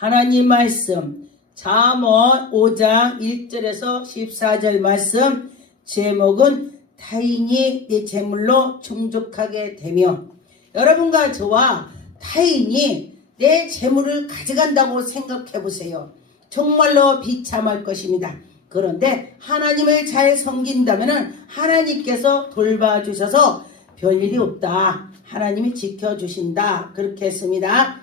하나님 말씀 잠언 5장 1절에서 14절 말씀 제목은 타인이 내 재물로 충족하게 되며, 여러분과 저와 타인이 내 재물을 가져간다고 생각해 보세요. 정말로 비참할 것입니다. 그런데 하나님을 잘 섬긴다면 하나님께서 돌봐주셔서 별일이 없다, 하나님이 지켜주신다, 그렇게 했습니다.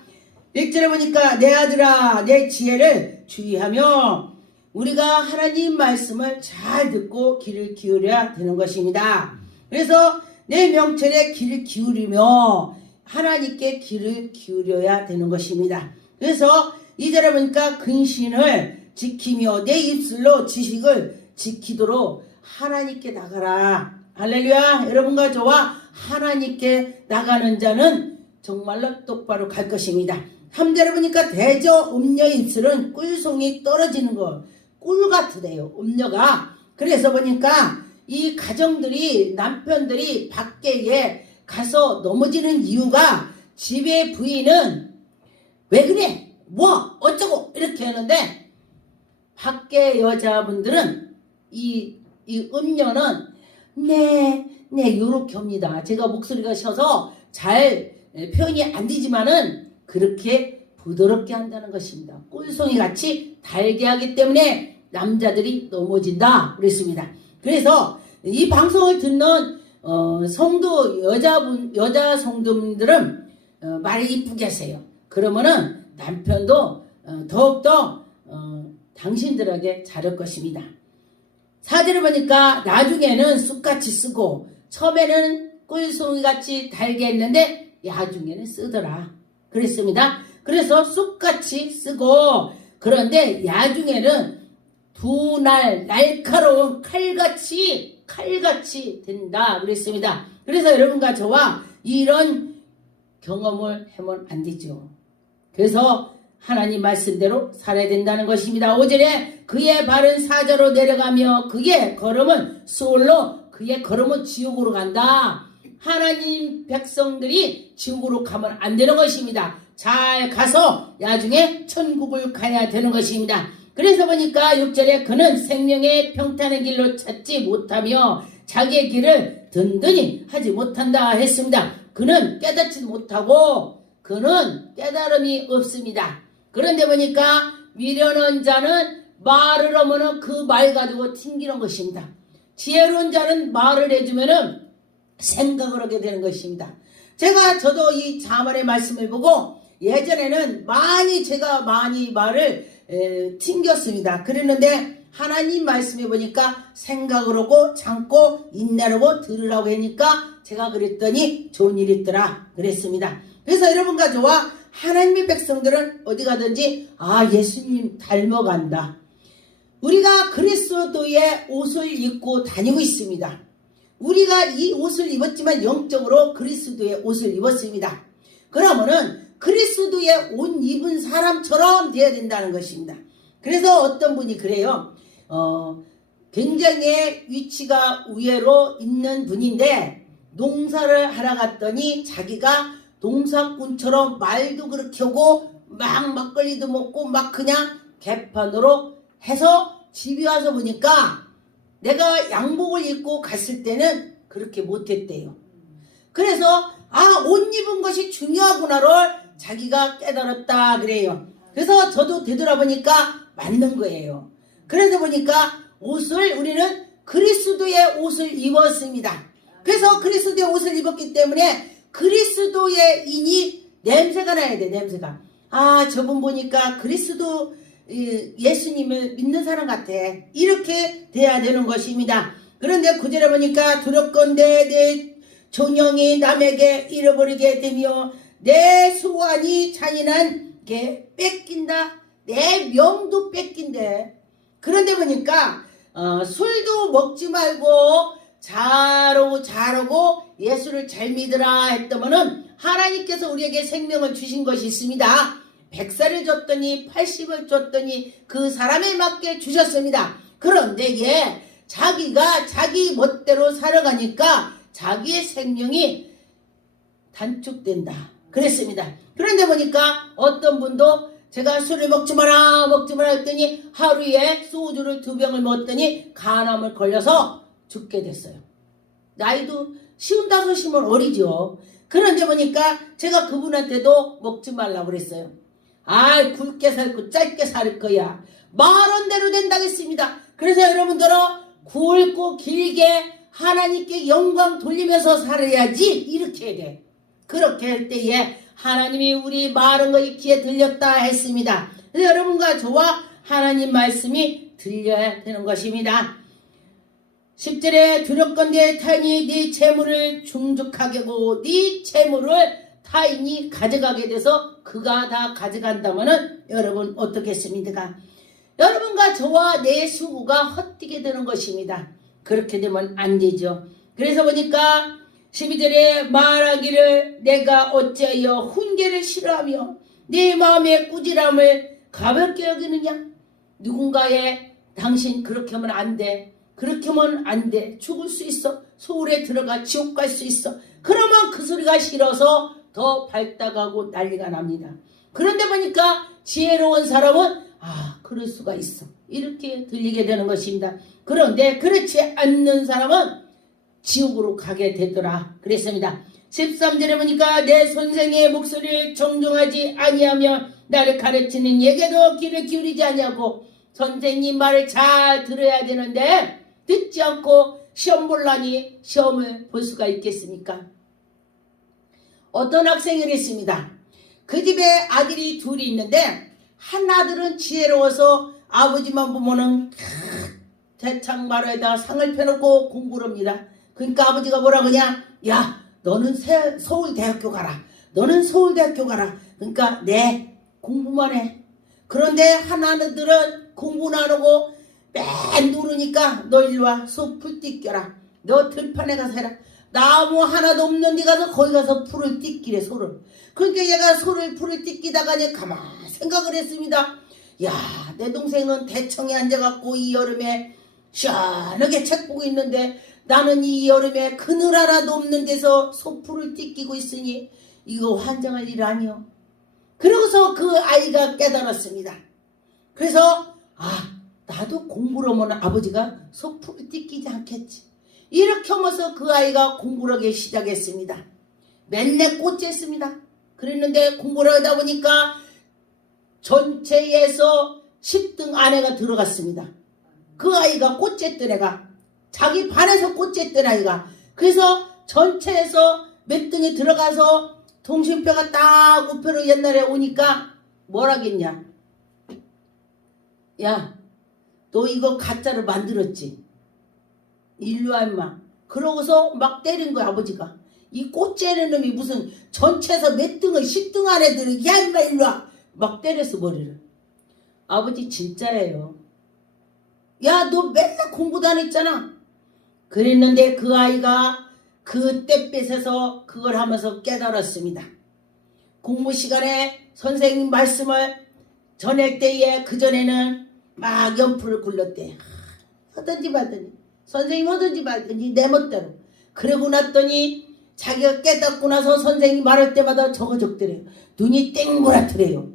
1절에 보니까 내 아들아 내 지혜를 주의하며, 우리가 하나님 말씀을 잘 듣고 귀를 기울여야 되는 것입니다. 그래서 내 명철에 귀를 기울이며 하나님께 귀를 기울여야 되는 것입니다. 그래서 2절에 보니까 근신을 지키며 내 입술로 지식을 지키도록 하나님께 나가라. 할렐루야. 여러분과 저와 하나님께 나가는 자는 정말로 똑바로 갈 것입니다. 3절에 보니까 대저 음녀 입술은 꿀송이 떨어지는 거, 꿀 같으대요, 음녀가. 그래서 보니까 이 가정들이, 남편들이 밖에 가서 넘어지는 이유가, 집의 부인은 왜 그래? 뭐 어쩌고 이렇게 하는데, 밖에 여자분들은 이 음녀는 네 요렇게 합니다. 제가 목소리가 셔서 잘 표현이 안 되지만은 그렇게 부드럽게 한다는 것입니다. 꿀송이 같이 달게 하기 때문에 남자들이 넘어진다 그랬습니다. 그래서 이 방송을 듣는 성도 여자 성도분들은 말을 이쁘게 하세요. 그러면은 남편도 더욱더 당신들에게 잘할 것입니다. 4절을 보니까 나중에는 쑥같이 쓰고 처음에는 꿀송이같이 달게 했는데 야중에는 쓰더라 그랬습니다. 그래서 쑥같이 쓰고, 그런데 야중에는 두 날 날카로운 칼같이 된다 그랬습니다. 그래서 여러분과 저와 이런 경험을 하면 안 되죠. 그래서 하나님 말씀대로 살아야 된다는 것입니다. 5절에 그의 발은 사자로 내려가며 그의 걸음은 수월로, 그의 걸음은 지옥으로 간다. 하나님 백성들이 지옥으로 가면 안 되는 것입니다. 잘 가서 나중에 천국을 가야 되는 것입니다. 그래서 보니까 6절에 그는 생명의 평탄의 길로 찾지 못하며 자기의 길을 든든히 하지 못한다 했습니다. 그는 깨닫지 못하고 그는 깨달음이 없습니다. 그런데 보니까 미련한 자는 말을 하면은 그 말 가지고 튕기는 것입니다. 지혜로운 자는 말을 해주면은 생각을 하게 되는 것입니다. 저도 이 자문의 말씀을 보고 예전에는 제가 많이 말을 튕겼습니다. 그랬는데 하나님 말씀에 보니까 생각을 하고 참고 인내하고 들으라고 하니까 제가 그랬더니 좋은 일이 있더라 그랬습니다. 그래서 여러분과 저와 하나님의 백성들은 어디 가든지 예수님 닮아간다. 우리가 그리스도의 옷을 입고 다니고 있습니다. 우리가 이 옷을 입었지만 영적으로 그리스도의 옷을 입었습니다. 그러면은 그리스도의 옷 입은 사람처럼 되어야 된다는 것입니다. 그래서 어떤 분이 그래요. 굉장히 위치가 우회로 있는 분인데 농사를 하러 갔더니 자기가 농사꾼처럼 말도 그렇게 하고 막 막걸리도 먹고 막 그냥 개판으로 해서 집에 와서 보니까 내가 양복을 입고 갔을 때는 그렇게 못했대요. 그래서 옷 입은 것이 중요하구나를 자기가 깨달았다 그래요. 그래서 저도 되돌아보니까 맞는 거예요. 그래서 보니까 우리는 그리스도의 옷을 입었습니다. 그래서 그리스도의 옷을 입었기 때문에 그리스도의 인이 냄새가 나야 돼. 냄새가. 저분 보니까 그리스도 예수님을 믿는 사람 같아. 이렇게 돼야 되는 것입니다. 그런데 9절에 보니까 두렵건대 내 존영이 남에게 잃어버리게 되며 내 소원이 잔인한 게 뺏긴다. 내 명도 뺏긴대. 그런데 보니까 술도 먹지 말고 잘하고 예수를 잘 믿으라 했더면은 하나님께서 우리에게 생명을 주신 것이 있습니다. 100살을 줬더니 80을 줬더니 그 사람에 맞게 주셨습니다. 그런데 자기가 자기 멋대로 살아가니까 자기의 생명이 단축된다 그랬습니다. 그런데 보니까 어떤 분도 제가 술을 먹지 마라 했더니 하루에 소주를 2병을 먹었더니 간암을 걸려서 죽게 됐어요. 나이도 55이면 어리죠. 그런데 보니까 제가 그분한테도 먹지 말라고 그랬어요. 아, 굵게 살고 짧게 살 거야. 말한 대로 된다겠습니다. 그래서 여러분들은 굵고 길게 하나님께 영광 돌리면서 살아야지 이렇게 해야 돼. 그렇게 할 때에 하나님이 우리 말한 것이 귀에 들렸다 했습니다. 그래서 여러분과 저와 하나님 말씀이 들려야 되는 것입니다. 10절에 두렵건대 타인이 네 재물을 충족하게 하고 네 재물을 타인이 가져가게 돼서 그가 다 가져간다면은 여러분 어떻겠습니까? 여러분과 저와 내 수고가 헛되게 되는 것입니다. 그렇게 되면 안 되죠. 그래서 보니까 12절에 말하기를 내가 어찌하여 훈계를 싫어하며 네 마음의 꾸지람을 가볍게 여기느냐. 누군가의 당신 그렇게 하면 안 돼. 그렇게 하면 안 돼. 죽을 수 있어. 소울에 들어가 지옥 갈 수 있어. 그러면 그 소리가 싫어서 더 발달하고 난리가 납니다. 그런데 보니까 지혜로운 사람은 그럴 수가 있어. 이렇게 들리게 되는 것입니다. 그런데 그렇지 않는 사람은 지옥으로 가게 되더라 그랬습니다. 13절에 보니까 내 선생의 목소리를 정중하지 아니하며 나를 가르치는 얘기도 귀를 기울이지 아니하고 선생님 말을 잘 들어야 되는데 듣지 않고 시험 볼라니 시험을 볼 수가 있겠습니까? 어떤 학생이 그랬습니다. 그 집에 아들이 둘이 있는데 한 아들은 지혜로워서 아버지만 보면은 대창 마루에다 상을 펴놓고 공부를 합니다. 그러니까 아버지가 뭐라 그러냐? 야, 너는 서울대학교 가라. 너는 서울대학교 가라. 그러니까 네, 공부만 해. 그런데 한 아들은 공부는 안 하고 맨 누르니까 너 일로 와. 소 풀 뜯겨라. 너 들판에 가서 해라. 나무 하나도 없는 데 가서 거기 가서 풀을 뜯기래, 소를. 그러니까 얘가 풀을 뜯기다가 이제 가만히 생각을 했습니다. 야, 내 동생은 대청에 앉아갖고 이 여름에 시원하게 책 보고 있는데 나는 이 여름에 그늘 하나도 없는 데서 소풀을 뜯기고 있으니 이거 환장할 일 아니요. 그러고서 그 아이가 깨달았습니다. 그래서 나도 공부를 하면 아버지가 소풀을 뜯기지 않겠지. 이렇게 하면서 그 아이가 공부를 하기 시작했습니다. 맨날 꽂혔습니다. 그랬는데 공부를 하다 보니까 전체에서 10등 안에가 들어갔습니다. 그 아이가 꽂혔던 애가 자기 반에서 꽂혔던 아이가 그래서 전체에서 몇 등에 들어가서 통신표가 딱 우표로 옛날에 오니까 뭐라겠냐. 야, 너 이거 가짜로 만들었지? 일로 와 임마. 그러고서 막 때린 거야 아버지가. 이 꽂자는 놈이 무슨 전체에서 몇 등을 10등 안에 들어. 야 임마 일로 와. 막 때렸어 머리를. 아버지 진짜예요. 야, 너 맨날 공부도 안 했잖아. 그랬는데 그 아이가 그때 뺏어서 그걸 하면서 깨달았습니다. 공부 시간에 선생님 말씀을 전할 때에 그전에는 막 연풀을 굴렸대. 하든지 말든지 선생님 하든지 말든지 내 멋대로. 그러고 났더니 자기가 깨닫고 나서 선생님 말할 때마다 저거 적더래요. 눈이 땡그랗더래요.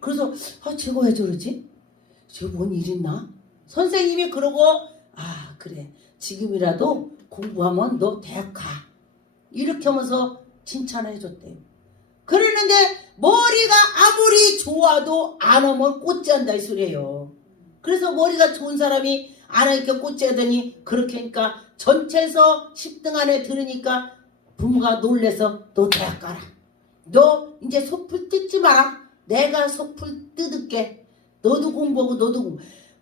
그래서 쟤가 왜 저러지? 쟤 뭔 일 있나? 선생님이 그러고 그래 지금이라도 공부하면 너 대학 가 이렇게 하면서 칭찬을 해줬대요. 그러는데 머리가 아무리 좋아도 안 하면 꽂지한다 이 소리예요. 그래서 머리가 좋은 사람이 안 하니까 꽂지하더니 그렇게 하니까 전체에서 10등 안에 들으니까 부모가 놀래서 너 대학 가라. 너 이제 소풀 뜯지 마라. 내가 소풀 뜯을게. 너도 공부하고 너도 공부.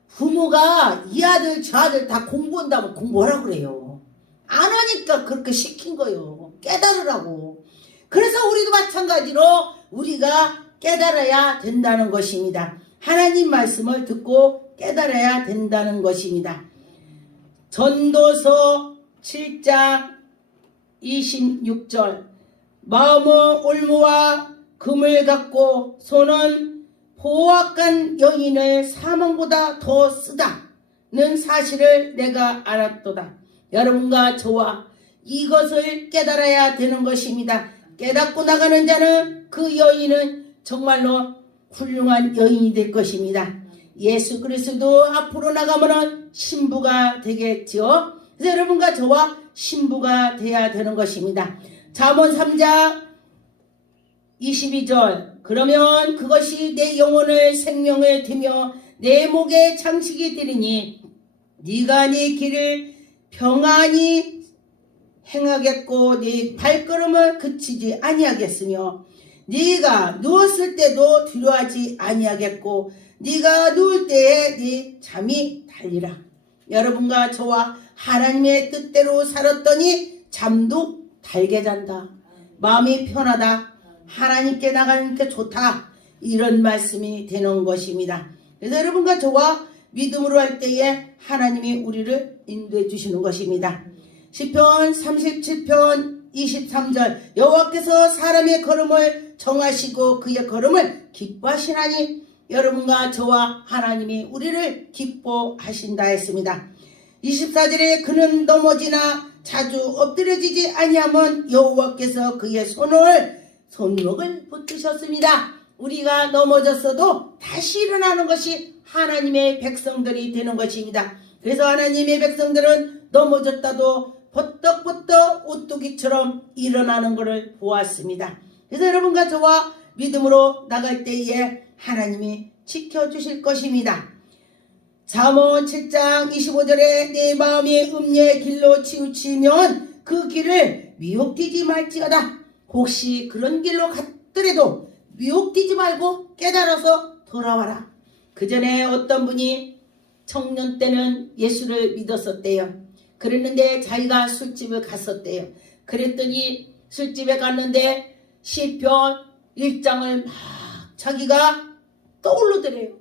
부모가 이 아들 저 아들 다 공부한다면 공부하라고 그래요. 안 하니까 그렇게 시킨 거예요. 깨달으라고. 그래서 우리도 마찬가지로 우리가 깨달아야 된다는 것입니다. 하나님 말씀을 듣고 깨달아야 된다는 것입니다. 전도서 7장 26절 마음은 올무와 금을 갖고 손은 보악한 여인의 사망보다 더 쓰다는 사실을 내가 알았도다. 여러분과 저와 이것을 깨달아야 되는 것입니다. 깨닫고 나가는 자는 그 여인은 정말로 훌륭한 여인이 될 것입니다. 예수 그리스도 앞으로 나가면은 신부가 되겠죠. 그래서 여러분과 저와 신부가 돼야 되는 것입니다. 잠언 3장 22절 그러면 그것이 내 영혼을 생명을 되며 내 목에 장식이 되리니 네가 네 길을 평안히 행하겠고 네 발걸음을 그치지 아니하겠으며 네가 누웠을 때도 두려워하지 아니하겠고 네가 누울 때에 네 잠이 달리라. 여러분과 저와 하나님의 뜻대로 살았더니 잠도 달게 잔다. 마음이 편하다. 하나님께 나가는 게 좋다. 이런 말씀이 되는 것입니다. 그래서 여러분과 저와 믿음으로 할 때에 하나님이 우리를 인도해 주시는 것입니다. 시편 37편 23절 여호와께서 사람의 걸음을 정하시고 그의 걸음을 기뻐하시나니 여러분과 저와 하나님이 우리를 기뻐하신다 했습니다. 24절에 그는 넘어지나 자주 엎드려지지 아니하면 여호와께서 그의 손목을 붙드셨습니다. 우리가 넘어졌어도 다시 일어나는 것이 하나님의 백성들이 되는 것입니다. 그래서 하나님의 백성들은 넘어졌다도 버떡버떡 오뚜기처럼 일어나는 것을 보았습니다. 그래서 여러분과 저와 믿음으로 나갈 때에 하나님이 지켜주실 것입니다. 잠언 7장 25절에 내 마음이 음녀의 길로 치우치면 그 길을 미혹되지 말지어다. 혹시 그런 길로 갔더라도 미혹되지 말고 깨달아서 돌아와라. 그 전에 어떤 분이 청년 때는 예수를 믿었었대요. 그랬는데 자기가 술집을 갔었대요. 그랬더니 술집에 갔는데 시편 1장을 막 자기가 떠올르더래요.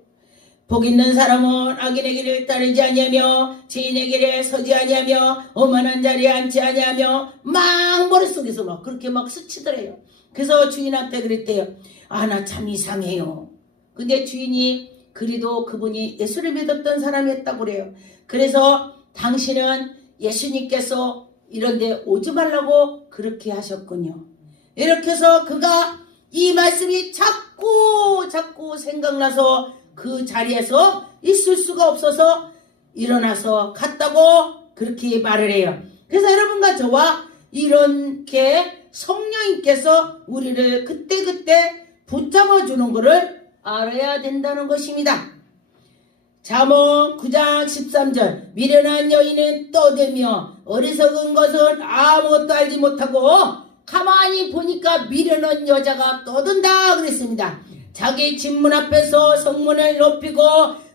복 있는 사람은 악인의 길을 따르지 아니하며 죄인의 길에 서지 아니하며 오만한 자리에 앉지 아니하며 막 머릿속에서 막 그렇게 막 스치더래요. 그래서 주인한테 그랬대요. 아, 나 참 이상해요. 근데 주인이 그리도 그분이 예수를 믿었던 사람이었다고 그래요. 그래서 당신은 예수님께서 이런데 오지 말라고 그렇게 하셨군요. 이렇게 해서 그가 이 말씀이 자꾸 생각나서 그 자리에서 있을 수가 없어서 일어나서 갔다고 그렇게 말을 해요. 그래서 여러분과 저와 이렇게 성령님께서 우리를 그때그때 붙잡아 주는 것을 알아야 된다는 것입니다. 잠언 9장 13절 미련한 여인은 떠들며 어리석은 것은 아무것도 알지 못하고 가만히 보니까 미련한 여자가 떠든다 그랬습니다. 자기 집문 앞에서 성문을 높이고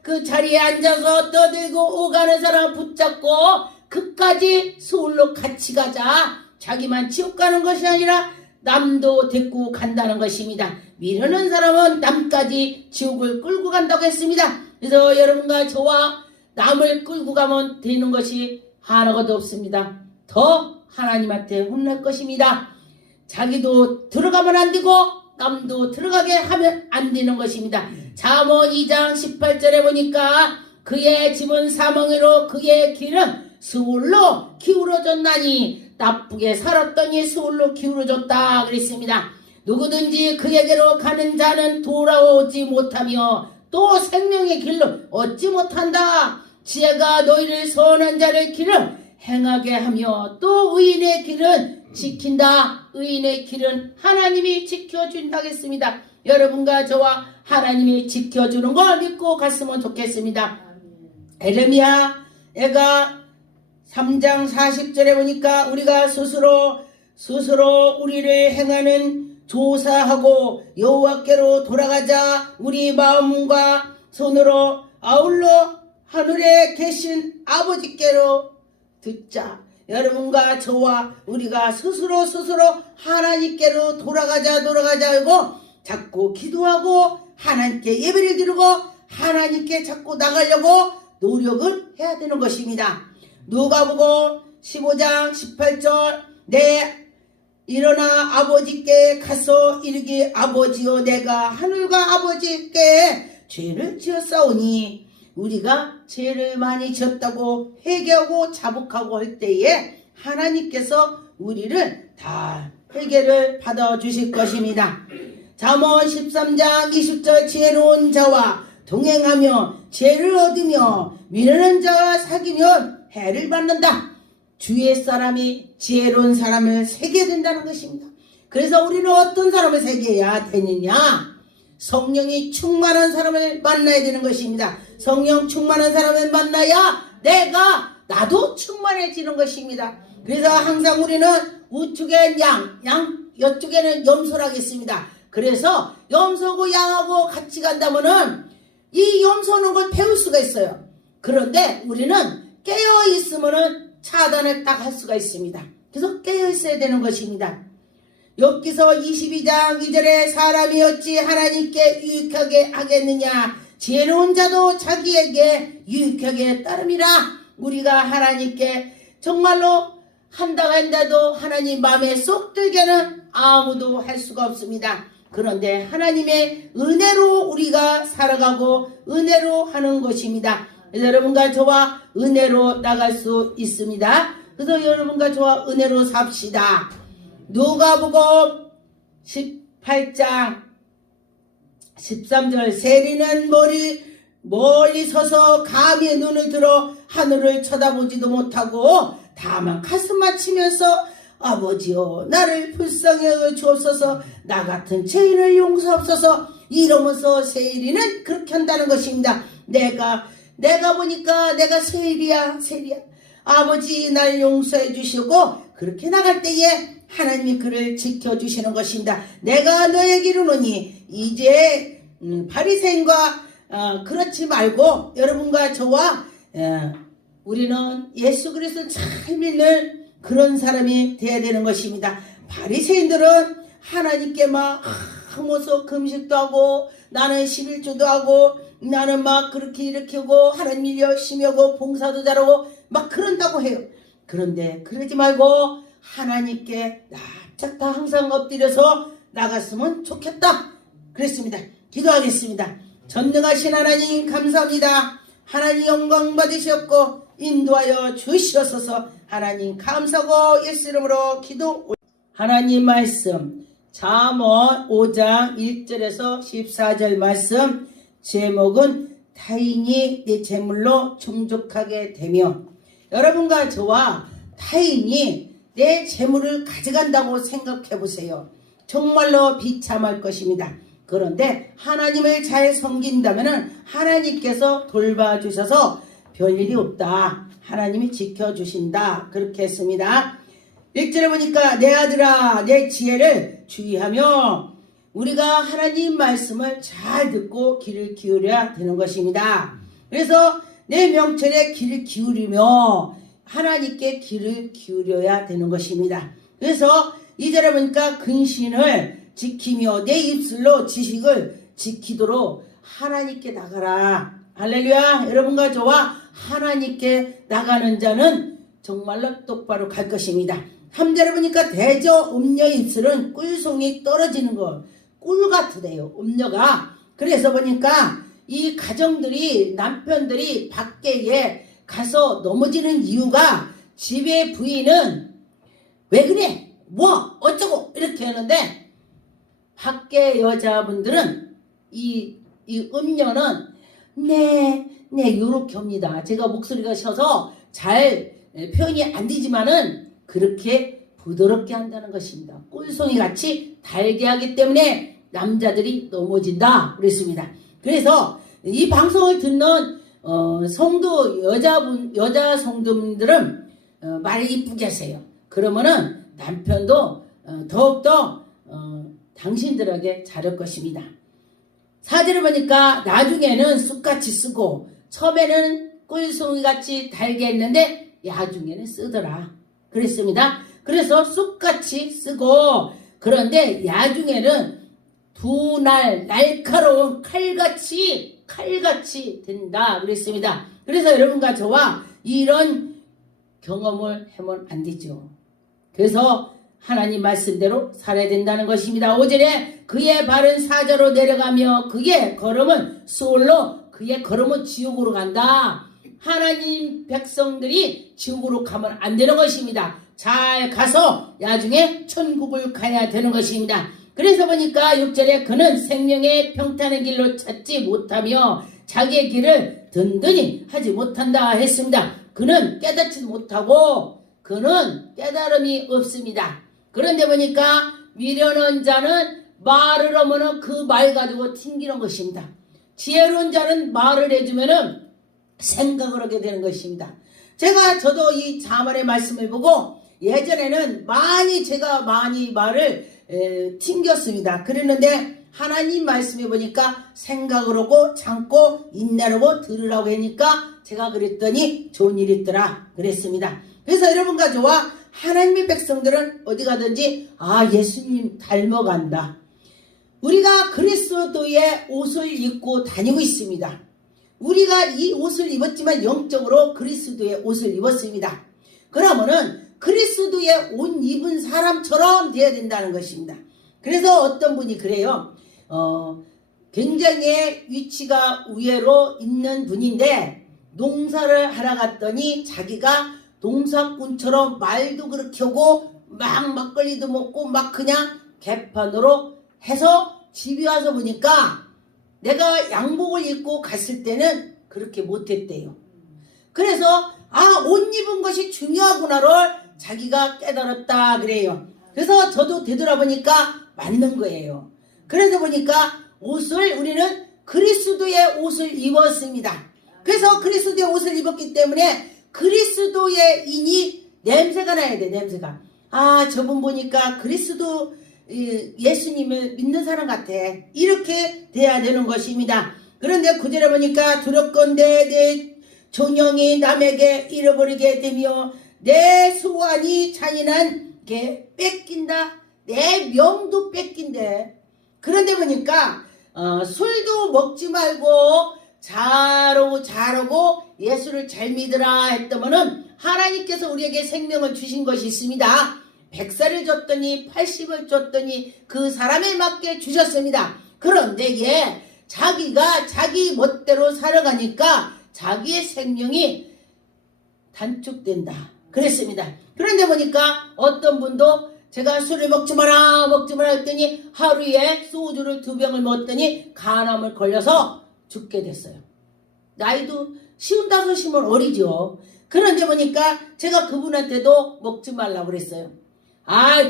그 자리에 앉아서 떠들고 오가는 사람 붙잡고 그까지 서울로 같이 가자. 자기만 지옥 가는 것이 아니라 남도 데리고 간다는 것입니다. 미련한 사람은 남까지 지옥을 끌고 간다고 했습니다. 그래서 여러분과 저와 남을 끌고 가면 되는 것이 하나도 없습니다. 더 하나님한테 혼날 것입니다. 자기도 들어가면 안 되고 남도 들어가게 하면 안 되는 것입니다. 잠언 2장 18절에 보니까 그의 집은 사망으로 그의 길은 스울로 기울어졌나니 나쁘게 살았더니 스울로 기울어졌다 그랬습니다. 누구든지 그에게로 가는 자는 돌아오지 못하며 또 생명의 길로 얻지 못한다. 지혜가 너희를 선한 자의 길을 행하게 하며 또 의인의 길은 지킨다. 의인의 길은 하나님이 지켜준다겠습니다. 여러분과 저와 하나님이 지켜주는 걸 믿고 갔으면 좋겠습니다. 에레미야 애가 3장 40절에 보니까 우리가 스스로 우리를 행하는 조사하고 여호와께로 돌아가자. 우리 마음과 손으로 아울러 하늘에 계신 아버지께로 듣자. 여러분과 저와 우리가 스스로 하나님께로 돌아가자 하고 자꾸 기도하고 하나님께 예배를 드리고 하나님께 자꾸 나가려고 노력을 해야 되는 것입니다. 누가복음 15장 18절 일어나 아버지께 가서 이르기 아버지여 내가 하늘과 아버지께 죄를 지었사오니 우리가 죄를 많이 지었다고 회개하고 자복하고 할 때에 하나님께서 우리를 다 회개를 받아주실 것입니다. 잠언 13장 20절 지혜로운 자와 동행하며 지혜를 얻으며 미련한 자와 사귀면 해를 받는다. 주위의 사람이 지혜로운 사람을 새겨야 된다는 것입니다. 그래서 우리는 어떤 사람을 새겨야 되느냐? 성령이 충만한 사람을 만나야 되는 것입니다. 성령 충만한 사람을 만나야 나도 충만해지는 것입니다. 그래서 항상 우리는 우측엔 양, 이쪽에는 염소라겠습니다. 그래서 염소고 양하고 같이 간다면은 이 염소는 걸 배울 수가 있어요. 그런데 우리는 깨어 있으면은 차단을 딱 할 수가 있습니다. 그래서 깨어 있어야 되는 것입니다. 욥기서 22장 2절에 사람이 어찌 하나님께 유익하게 하겠느냐? 지혜로운 자도 자기에게 유익하게 따름이라. 우리가 하나님께 정말로 한다고 한다도 하나님 마음에 쏙 들게는 아무도 할 수가 없습니다. 그런데 하나님의 은혜로 우리가 살아가고 은혜로 하는 것입니다. 그래서 여러분과 저와 은혜로 나갈 수 있습니다. 그래서 여러분과 저와 은혜로 삽시다. 누가복음 18장 13절 세리는 멀리 서서 감히 눈을 들어 하늘을 쳐다보지도 못하고 다만 가슴만 치면서 아버지여 나를 불쌍히 여겨 주옵소서 나 같은 죄인을 용서하옵소서 이러면서 세리는 그렇게 한다는 것입니다. 내가 보니까 내가 세리야. 아버지 날 용서해 주시고 그렇게 나갈 때에 하나님이 그를 지켜주시는 것입니다. 내가 너에게 이르노니 이제 바리새인과 그렇지 말고 여러분과 저와 우리는 예수 그리스도를 잘 믿는 그런 사람이 되어야 되는 것입니다. 바리새인들은 하나님께 막 하면서 금식도 하고 나는 11조도 하고 나는 막 그렇게 이렇게 하고 하나님 열심히 하고 봉사도 잘하고 막 그런다고 해요. 그런데 그러지 말고 하나님께 납작 다 항상 엎드려서 나갔으면 좋겠다 그랬습니다. 기도하겠습니다. 전능하신 하나님 감사합니다. 하나님 영광 받으셨고 인도하여 주시옵소서. 하나님 감사하고 예수 이름으로 기도. 하나님 말씀 잠언 5장 1절에서 14절 말씀 제목은 타인이 내 재물로 충족하게 되며 여러분과 저와 타인이 내 재물을 가져간다고 생각해 보세요. 정말로 비참할 것입니다. 그런데 하나님을 잘 섬긴다면 하나님께서 돌봐주셔서 별일이 없다. 하나님이 지켜주신다. 그렇게 했습니다. 1절에 보니까 내 아들아 내 지혜를 주의하며 우리가 하나님 말씀을 잘 듣고 귀를 기울여야 되는 것입니다. 그래서 내 명철에 귀를 기울이며 하나님께 귀를 기울여야 되는 것입니다. 그래서 2절에 보니까 근신을 지키며 내 입술로 지식을 지키도록 하나님께 나가라. 할렐루야. 여러분과 저와 하나님께 나가는 자는 정말로 똑바로 갈 것입니다. 3절에 보니까 대저 음녀 입술은 꿀송이 떨어지는 것. 꿀 같으대요. 음녀가. 그래서 보니까 이 가정들이 남편들이 밖에 가서 넘어지는 이유가 집의 부인은 왜 그래? 뭐 어쩌고 이렇게 하는데 밖에 여자분들은 이 음녀는 네 요렇게 합니다. 제가 목소리가 셔서 잘 표현이 안 되지만은 그렇게 부드럽게 한다는 것입니다. 꿀송이 같이 달게 하기 때문에 남자들이 넘어진다 그랬습니다. 그래서 이 방송을 듣는 성도 여자 성도분들은 말을 이쁘게 하세요. 그러면은 남편도 더욱더 당신들에게 잘할 것입니다. 4절을 보니까 나중에는 쑥같이 쓰고 처음에는 꿀송이같이 달게 했는데 나중에는 쓰더라 그랬습니다. 그래서 쑥같이 쓰고 그런데 나중에는 두 날 날카로운 칼같이 된다 그랬습니다. 그래서 여러분과 저와 이런 경험을 하면 안 되죠. 그래서 하나님 말씀대로 살아야 된다는 것입니다. 5절에 그의 발은 사자로 내려가며 그의 걸음은 수월로 그의 걸음은 지옥으로 간다. 하나님 백성들이 지옥으로 가면 안 되는 것입니다. 잘 가서 나중에 천국을 가야 되는 것입니다. 그래서 보니까 6절에 그는 생명의 평탄의 길로 찾지 못하며 자기의 길을 든든히 하지 못한다 했습니다. 그는 깨닫지 못하고 그는 깨달음이 없습니다. 그런데 보니까 미련한 자는 말을 하면은 그 말 가지고 튕기는 것입니다. 지혜로운 자는 말을 해주면은 생각을 하게 되는 것입니다. 저도 이 자만의 말씀을 보고 예전에는 제가 많이 말을 튕겼습니다. 그랬는데 하나님 말씀해 보니까 생각을 하고 참고 인내하고 들으라고 하니까 제가 그랬더니 좋은 일이 있더라 그랬습니다. 그래서 여러분과 저와 하나님의 백성들은 어디 가든지 예수님 닮아간다. 우리가 그리스도의 옷을 입고 다니고 있습니다. 우리가 이 옷을 입었지만 영적으로 그리스도의 옷을 입었습니다. 그러면은 그리스도의 옷 입은 사람처럼 되어야 된다는 것입니다. 그래서 어떤 분이 그래요. 굉장히 위치가 우회로 있는 분인데 농사를 하러 갔더니 자기가 농사꾼처럼 말도 그렇게 하고 막 막걸리도 먹고 막 그냥 개판으로 해서 집에 와서 보니까 내가 양복을 입고 갔을 때는 그렇게 못했대요. 그래서 옷 입은 것이 중요하구나를 자기가 깨달았다 그래요. 그래서 저도 되돌아보니까 맞는 거예요. 그래서 보니까 우리는 그리스도의 옷을 입었습니다. 그래서 그리스도의 옷을 입었기 때문에 그리스도의 인이 냄새가 나야 돼. 냄새가. 저분 보니까 그리스도 예수님을 믿는 사람 같아. 이렇게 돼야 되는 것입니다. 그런데 구절에 보니까 두렵건대 내 존영이 남에게 잃어버리게 되며 내 소원이 잔인한 게 뺏긴다. 내 명도 뺏긴대. 그런데 보니까 술도 먹지 말고 잘하고 예수를 잘 믿으라 했더니는 하나님께서 우리에게 생명을 주신 것이 있습니다. 100살을 줬더니 80을 줬더니 그 사람에 맞게 주셨습니다. 그런데 자기가 자기 멋대로 살아가니까 자기의 생명이 단축된다 그랬습니다. 그런데 보니까 어떤 분도 제가 술을 먹지 마라 했더니 하루에 소주를 2병을 먹었더니 간암을 걸려서 죽게 됐어요. 나이도 55이면 어리죠. 그런데 보니까 제가 그분한테도 먹지 말라고 그랬어요.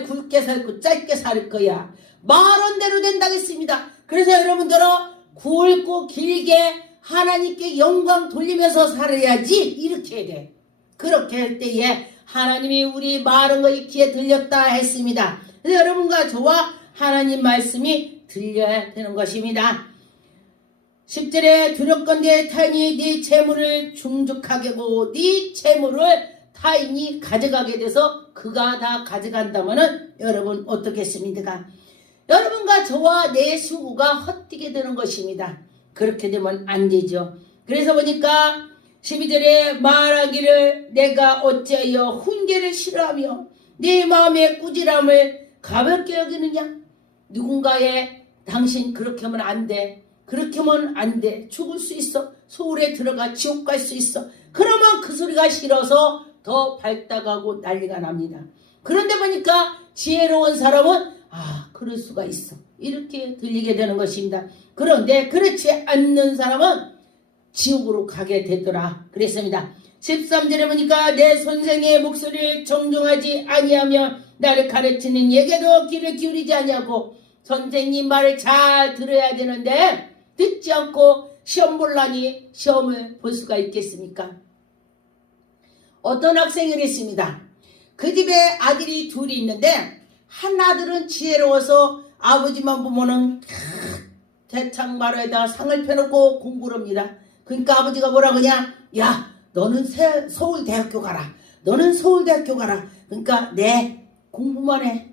굵게 살고 짧게 살 거야. 말한 대로 된다겠습니다. 그래서 여러분들은 굵고 길게 하나님께 영광 돌리면서 살아야지 이렇게 해야 돼. 그렇게 할 때에 하나님이 우리 말한 것이 귀에 들렸다 했습니다. 그래서 여러분과 저와 하나님 말씀이 들려야 되는 것입니다. 10절에 두렵건대 타인이 네 재물을 충족하게 하고 네 재물을 타인이 가져가게 돼서 그가 다 가져간다면은 여러분 어떻겠습니까? 여러분과 저와 내 수고가 헛되게 되는 것입니다. 그렇게 되면 안 되죠. 그래서 보니까 12절에 말하기를 내가 어찌하여 훈계를 싫어하며 네 마음의 꾸지람을 가볍게 여기느냐. 누군가의 당신 그렇게 하면 안 돼. 그렇게 하면 안 돼. 죽을 수 있어. 소울에 들어가 지옥 갈 수 있어. 그러면 그 소리가 싫어서 더 발달하고 난리가 납니다. 그런데 보니까 지혜로운 사람은 그럴 수가 있어. 이렇게 들리게 되는 것입니다. 그런데 그렇지 않는 사람은 지옥으로 가게 되더라 그랬습니다. 13절에 보니까 내 선생의 목소리를 정중하지 아니하며 나를 가르치는 얘기도 귀를 기울이지 아니하고 선생님 말을 잘 들어야 되는데 듣지 않고 시험 볼라니 시험을 볼 수가 있겠습니까? 어떤 학생이 그랬습니다. 그 집에 아들이 둘이 있는데 한 아들은 지혜로워서 아버지만 보면은 대창 마루에다 상을 펴놓고 공부를 합니다. 그러니까 아버지가 뭐라 그러냐. 야 너는 서울대학교 가라. 너는 서울대학교 가라. 그러니까 네 공부만 해.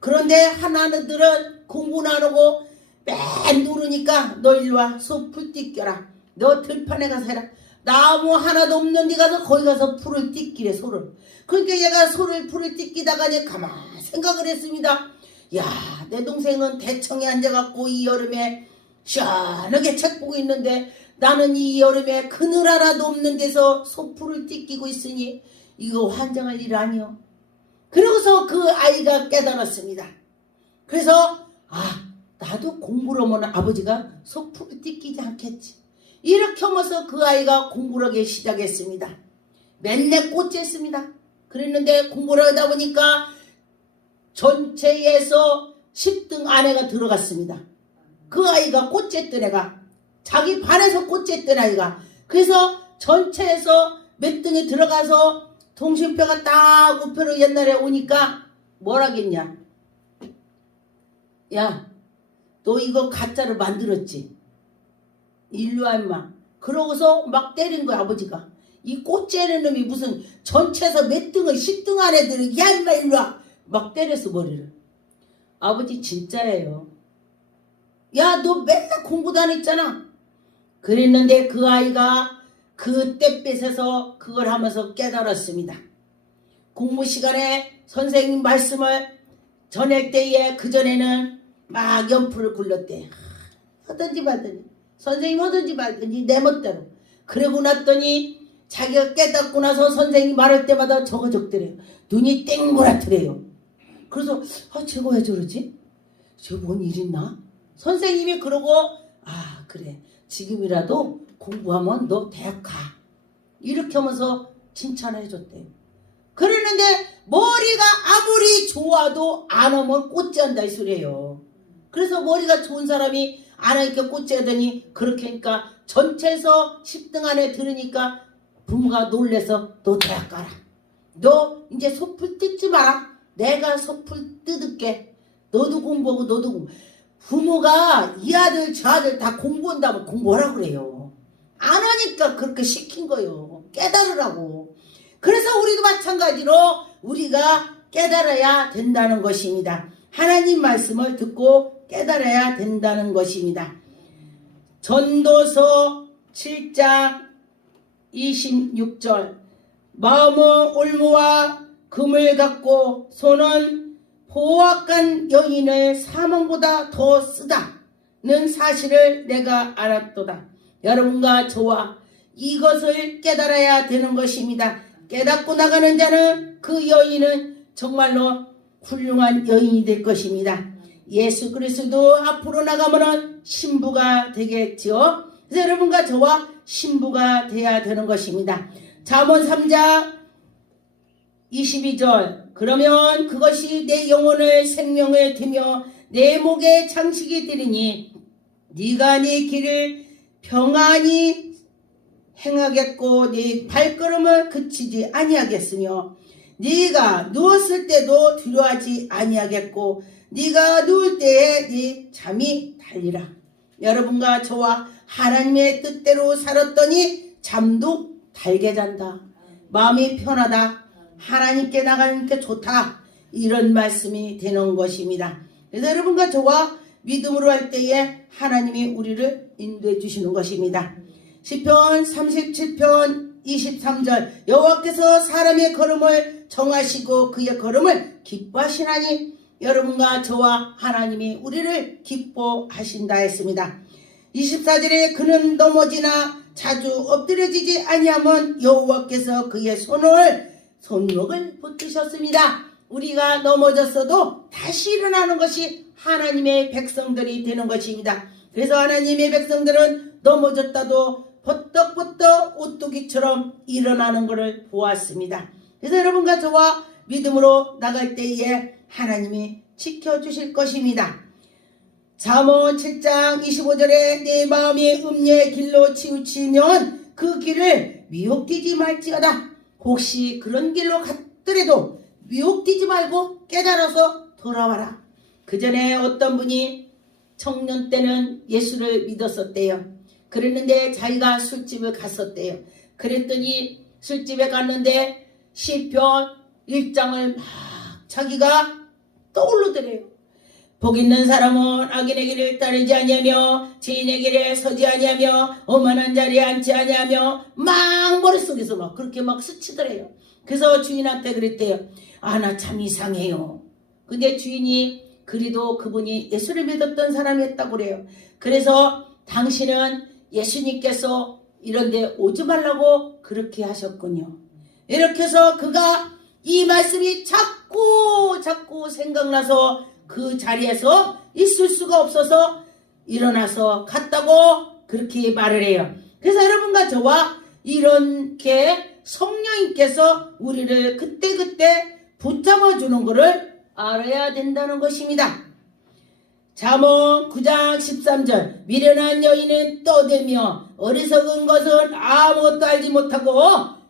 그런데 한 아들은 공부는 안 하고 맨 누르니까 너 일로 와. 소 풀 뜯겨라. 너 들판에 가서 해라. 나무 하나도 없는 데 가서 거기 가서 풀을 뜯기래 소를. 그러니까 얘가 풀을 뜯기다가 이제 가만히 생각을 했습니다. 야 내 동생은 대청에 앉아갖고 이 여름에 시원하게 책 보고 있는데 나는 이 여름에 그늘 하나도 없는 데서 소풀을 뜯기고 있으니 이거 환장할 일 아니요. 그러고서 그 아이가 깨달았습니다. 그래서 나도 공부를 하면 아버지가 소풀을 뜯기지 않겠지. 이렇게 하면서 그 아이가 공부를 하기 시작했습니다. 맨날 꽂혔습니다. 그랬는데 공부를 하다 보니까 전체에서 10등 안에가 들어갔습니다. 그 아이가 꽂혔던 애가, 자기 반에서 꽂혔던 아이가. 그래서 전체에서 몇 등에 들어가서 통신표가 딱 우표로 옛날에 오니까 뭐라겠냐. 야, 너 이거 가짜로 만들었지? 일로 와 임마. 그러고서 막 때린 거야 아버지가. 이 꼬째는 놈이 무슨 전체에서 몇 등을 10등 안에 들어. 야 임마 일로 와. 막 때렸어 머리를. 아버지 진짜예요. 야 너 맨날 공부도 안 했잖아. 그랬는데 그 아이가 그때 뺏어서 그걸 하면서 깨달았습니다. 공부 시간에 선생님 말씀을 전할 때에 그전에는 막 연풀을 굴렸대. 하든지 말든지 선생님 하든지 말든지 내 멋대로. 그러고 났더니 자기가 깨닫고 나서 선생님 말할 때마다 저거 적더래요. 눈이 땡그랗더래요. 그래서 쟤가 왜 저러지? 저 뭔 일 있나? 선생님이 그러고 그래 지금이라도 공부하면 너 대학 가. 이렇게 하면서 칭찬해 줬대요. 그러는데 머리가 아무리 좋아도 안 오면 꽂지한다 이 소리예요. 그래서 머리가 좋은 사람이 안 하니까 꽂지하더니 그렇게 하니까 전체에서 10등 안에 들으니까 부모가 놀래서 너 대학 가라. 너 이제 소풀 뜯지 마라. 내가 소풀 뜯을게. 너도 공부하고 너도 공부. 부모가 이 아들 저 아들 다 공부한다면 공부하라고 그래요. 안 하니까 그렇게 시킨 거예요. 깨달으라고. 그래서 우리도 마찬가지로 우리가 깨달아야 된다는 것입니다. 하나님 말씀을 듣고 깨달아야 된다는 것입니다. 전도서 7장 26절 마음은 올무와 금을 갖고 손은 보악한 여인의 사망보다 더 쓰다는 사실을 내가 알았도다. 여러분과 저와 이것을 깨달아야 되는 것입니다. 깨닫고 나가는 자는 그 여인은 정말로 훌륭한 여인이 될 것입니다. 예수 그리스도 앞으로 나가면 신부가 되겠지요. 그래서 여러분과 저와 신부가 되어야 되는 것입니다. 잠언 3장 22절 그러면 그것이 내 영혼을 생명을 되며 내 목에 장식이 되리니 네가 네 길을 평안히 행하겠고 네 발걸음을 그치지 아니하겠으며 네가 누웠을 때도 두려워하지 아니하겠고 네가 누울 때에 네 잠이 달리라. 여러분과 저와 하나님의 뜻대로 살았더니 잠도 달게 잔다. 마음이 편하다. 하나님께 나가니까 좋다. 이런 말씀이 되는 것입니다. 그래서 여러분과 저와 믿음으로 할 때에 하나님이 우리를 인도해 주시는 것입니다. 시편 37편 23절 여호와께서 사람의 걸음을 정하시고 그의 걸음을 기뻐하시나니 여러분과 저와 하나님이 우리를 기뻐하신다 했습니다. 24절에 그는 넘어지나 자주 엎드려지지 아니하면 여호와께서 그의 손목을 붙드셨습니다. 우리가 넘어졌어도 다시 일어나는 것이 하나님의 백성들이 되는 것입니다. 그래서 하나님의 백성들은 넘어졌다도 버떡버떡 오뚜기처럼 일어나는 것을 보았습니다. 그래서 여러분과 저와 믿음으로 나갈 때에 하나님이 지켜주실 것입니다. 잠언 7장 25절에 내 마음이 음녀의 길로 치우치면 그 길을 미혹되지 말지어다. 혹시 그런 길로 갔더라도 미혹되지 말고 깨달아서 돌아와라. 그 전에 어떤 분이 청년 때는 예수를 믿었었대요. 그랬는데 자기가 술집을 갔었대요. 그랬더니 술집에 갔는데 시편 1장을 막 자기가 떠오르더래요. 복 있는 사람은 악인의 길을 따르지 아니하며 죄인의 길에 서지 아니하며 오만한 자리에 앉지 아니하며 막 머릿속에서 막 그렇게 막 스치더래요. 그래서 주인한테 그랬대요. 나 참 이상해요. 근데 주인이 그래도 그분이 예수를 믿었던 사람이었다고 그래요. 그래서 당신은 예수님께서 이런데 오지 말라고 그렇게 하셨군요. 이렇게 해서 그가 이 말씀이 자꾸 생각나서 그 자리에서 있을 수가 없어서 일어나서 갔다고 그렇게 말을 해요. 그래서 여러분과 저와 이렇게 성령님께서 우리를 그때그때 붙잡아 주는 것을 알아야 된다는 것입니다. 잠언 9장 13절 미련한 여인은 떠들며 어리석은 것은 아무것도 알지 못하고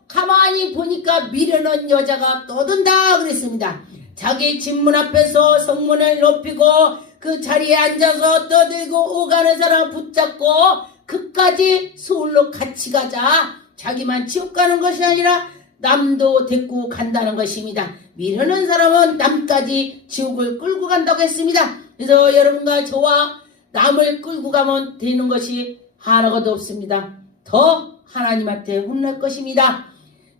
가만히 보니까 미련한 여자가 떠든다 그랬습니다. 자기 집문 앞에서 성문을 높이고 그 자리에 앉아서 떠들고 오가는 사람 붙잡고 그까지 서울로 같이 가자. 자기만 지옥 가는 것이 아니라 남도 데리고 간다는 것입니다. 미련한 사람은 남까지 지옥을 끌고 간다고 했습니다. 그래서 여러분과 저와 남을 끌고 가면 되는 것이 하나도 없습니다. 더 하나님한테 혼날 것입니다.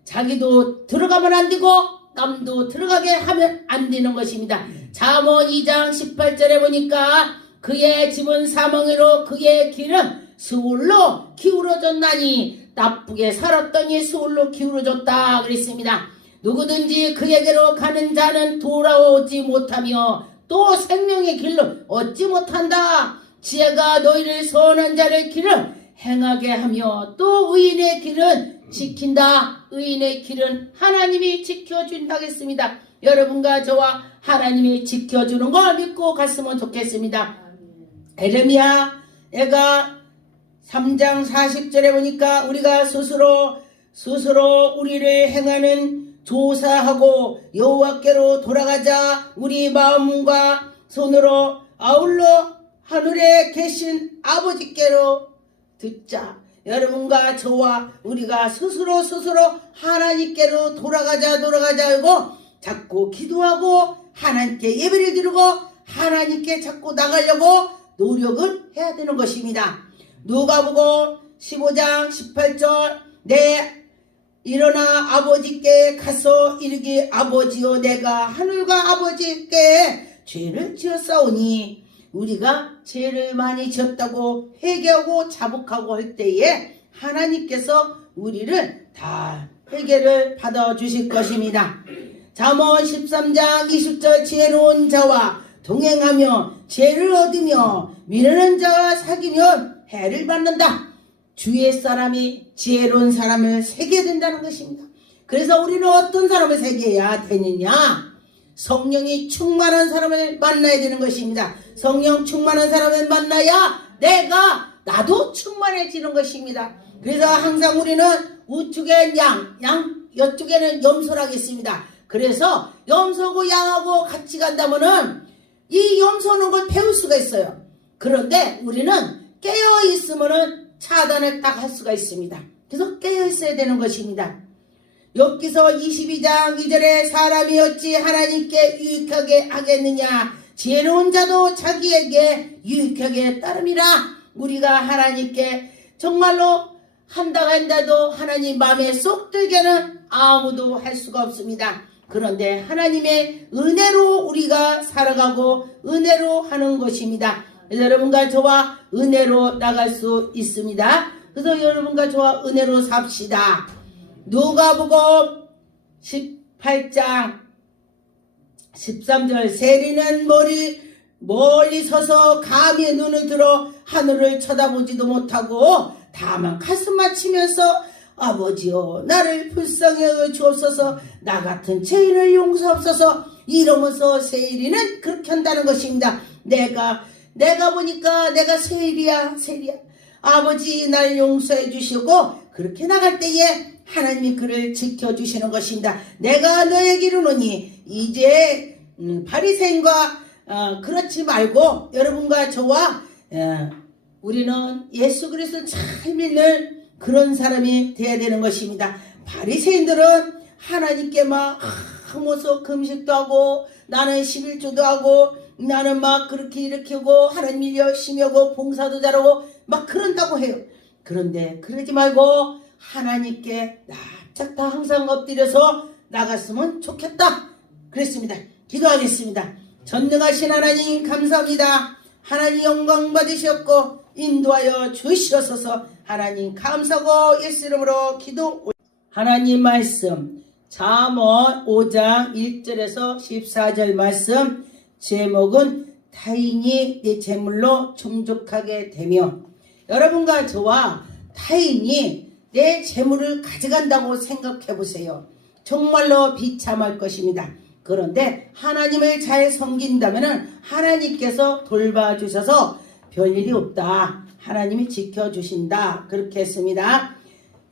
자기도 들어가면 안 되고 남도 들어가게 하면 안 되는 것입니다. 잠언 2장 18절에 보니까 그의 집은 사망으로 그의 길은 수울로 기울어졌나니 나쁘게 살았더니 수울로 기울어졌다 그랬습니다. 누구든지 그에게로 가는 자는 돌아오지 못하며 또 생명의 길로 얻지 못한다. 지혜가 너희를 선한 자의 길을 행하게 하며 또 의인의 길은 지킨다. 의인의 길은 하나님이 지켜준다고 했습니다. 여러분과 저와 하나님이 지켜주는 걸 믿고 갔으면 좋겠습니다. 에레미야가 3장 40절에 보니까 우리가 스스로 우리를 행하는 조사하고 여호와께로 돌아가자. 우리 마음과 손으로 아울러 하늘에 계신 아버지께로 듣자. 여러분과 저와 우리가 스스로 하나님께로 돌아가자 하고 자꾸 기도하고 하나님께 예배를 드리고 하나님께 자꾸 나가려고 노력을 해야 되는 것입니다. 누가복음 15장 18절 일어나 아버지께 가서 이르기 아버지여 내가 하늘과 아버지께 죄를 지었사오니 우리가 죄를 많이 지었다고 회개하고 자복하고 할 때에 하나님께서 우리를 다 회개를 받아주실 것입니다. 잠언 13장 20절 지혜로운 자와 동행하며 죄를 얻으며 미련한 자와 사귀면 해를 받는다. 주위의 사람이 지혜로운 사람을 새겨야 된다는 것입니다. 그래서 우리는 어떤 사람을 새겨야 되느냐? 성령이 충만한 사람을 만나야 되는 것입니다. 성령 충만한 사람을 만나야 나도 충만해지는 것입니다. 그래서 항상 우리는 우측엔 양 이쪽에는 염소라고 있습니다. 그래서 염소고 양하고 같이 간다면은 이 염소는 걸 배울 수가 있어요. 그런데 우리는 깨어 있으면은 차단을 딱 할 수가 있습니다. 그래서 깨어 있어야 되는 것입니다. 욥기서 22장 2절에 사람이 어찌 하나님께 유익하게 하겠느냐. 지혜로운 자도 자기에게 유익하게 따름이라. 우리가 하나님께 정말로 한다고 한다도 하나님 마음에 쏙 들게는 아무도 할 수가 없습니다. 그런데 하나님의 은혜로 우리가 살아가고 은혜로 하는 것입니다. 그래서 여러분과 저와 은혜로 나갈 수 있습니다. 그래서 여러분과 저와 은혜로 삽시다. 누가복음 18장 13절 세리는 멀리 서서 감히 눈을 들어 하늘을 쳐다보지도 못하고 다만 가슴만 치면서 아버지여 나를 불쌍히 여겨 주옵소서 나 같은 죄인을 용서하옵소서 이러면서 세리는 그렇게 한다는 것입니다. 내가 보니까 내가 세리야. 아버지 날 용서해 주시고 그렇게 나갈 때에 하나님이 그를 지켜주시는 것입니다. 내가 너에게 이르노니 이제 바리새인과 그렇지 말고 여러분과 저와 우리는 예수 그리스도를 잘 믿는 그런 사람이 되어야 되는 것입니다. 바리새인들은 하나님께 막 모서 금식도 하고 나는 11조도 하고 나는 막 그렇게 이렇게 하고 하나님 열심히 하고 봉사도 잘하고 막 그런다고 해요. 그런데 그러지 말고 하나님께 납작 다 항상 엎드려서 나갔으면 좋겠다 그랬습니다. 기도하겠습니다. 전능하신 하나님 감사합니다. 하나님 영광 받으셨고 인도하여 주시옵소서. 하나님 감사하고 예수 이름으로 기도. 하나님 말씀 잠언 5장 1절에서 14절 말씀 제목은 타인이 내 재물로 충족하게 되며 여러분과 저와 타인이 내 재물을 가져간다고 생각해 보세요. 정말로 비참할 것입니다. 그런데 하나님을 잘 섬긴다면 하나님께서 돌봐주셔서 별일이 없다. 하나님이 지켜주신다. 그렇게 했습니다.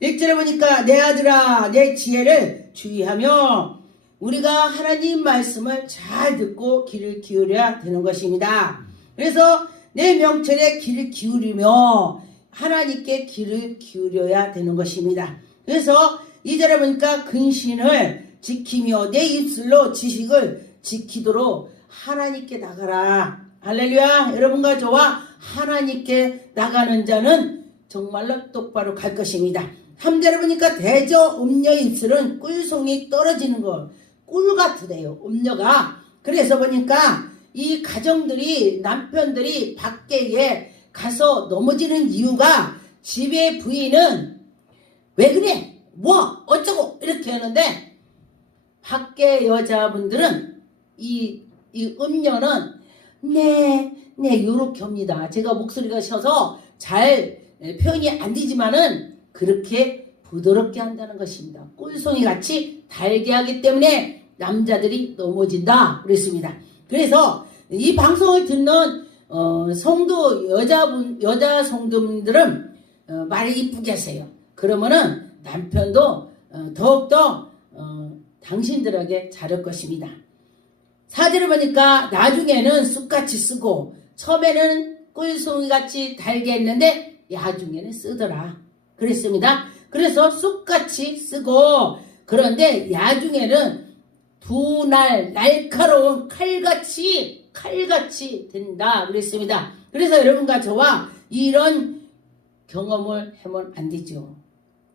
1절에 보니까 내 아들아 내 지혜를 주의하며 우리가 하나님 말씀을 잘 듣고 귀를 기울여야 되는 것입니다. 그래서 내 명철에 귀를 기울이며 하나님께 귀를 기울여야 되는 것입니다. 그래서 2절에 보니까 근신을 지키며 내 입술로 지식을 지키도록 하나님께 나가라. 할렐루야. 여러분과 저와 하나님께 나가는 자는 정말로 똑바로 갈 것입니다. 3절에 보니까 대저 음녀 입술은 꿀송이 떨어지는 것. 꿀 같으대요. 음녀가. 그래서 보니까 이 가정들이 남편들이 밖에 가서 넘어지는 이유가 집의 부인은 왜 그래? 뭐 어쩌고 이렇게 하는데 밖에 여자분들은 이 음녀는 네 요렇게 합니다. 제가 목소리가 셔서 잘 표현이 안 되지만은 그렇게 부드럽게 한다는 것입니다. 꿀송이 같이 달게 하기 때문에 남자들이 넘어진다 그랬습니다. 그래서 이 방송을 듣는 성도 여자 성도분들은 말을 이쁘게 하세요. 그러면은 남편도 더욱더 당신들에게 잘할 것입니다. 4절을 보니까 나중에는 쑥같이 쓰고 처음에는 꿀송이같이 달게 했는데 나중에는 쓰더라 그랬습니다. 그래서 쑥같이 쓰고 그런데 나중에는 두 날 날카로운 칼같이 된다 그랬습니다. 그래서 여러분과 저와 이런 경험을 하면 안 되죠.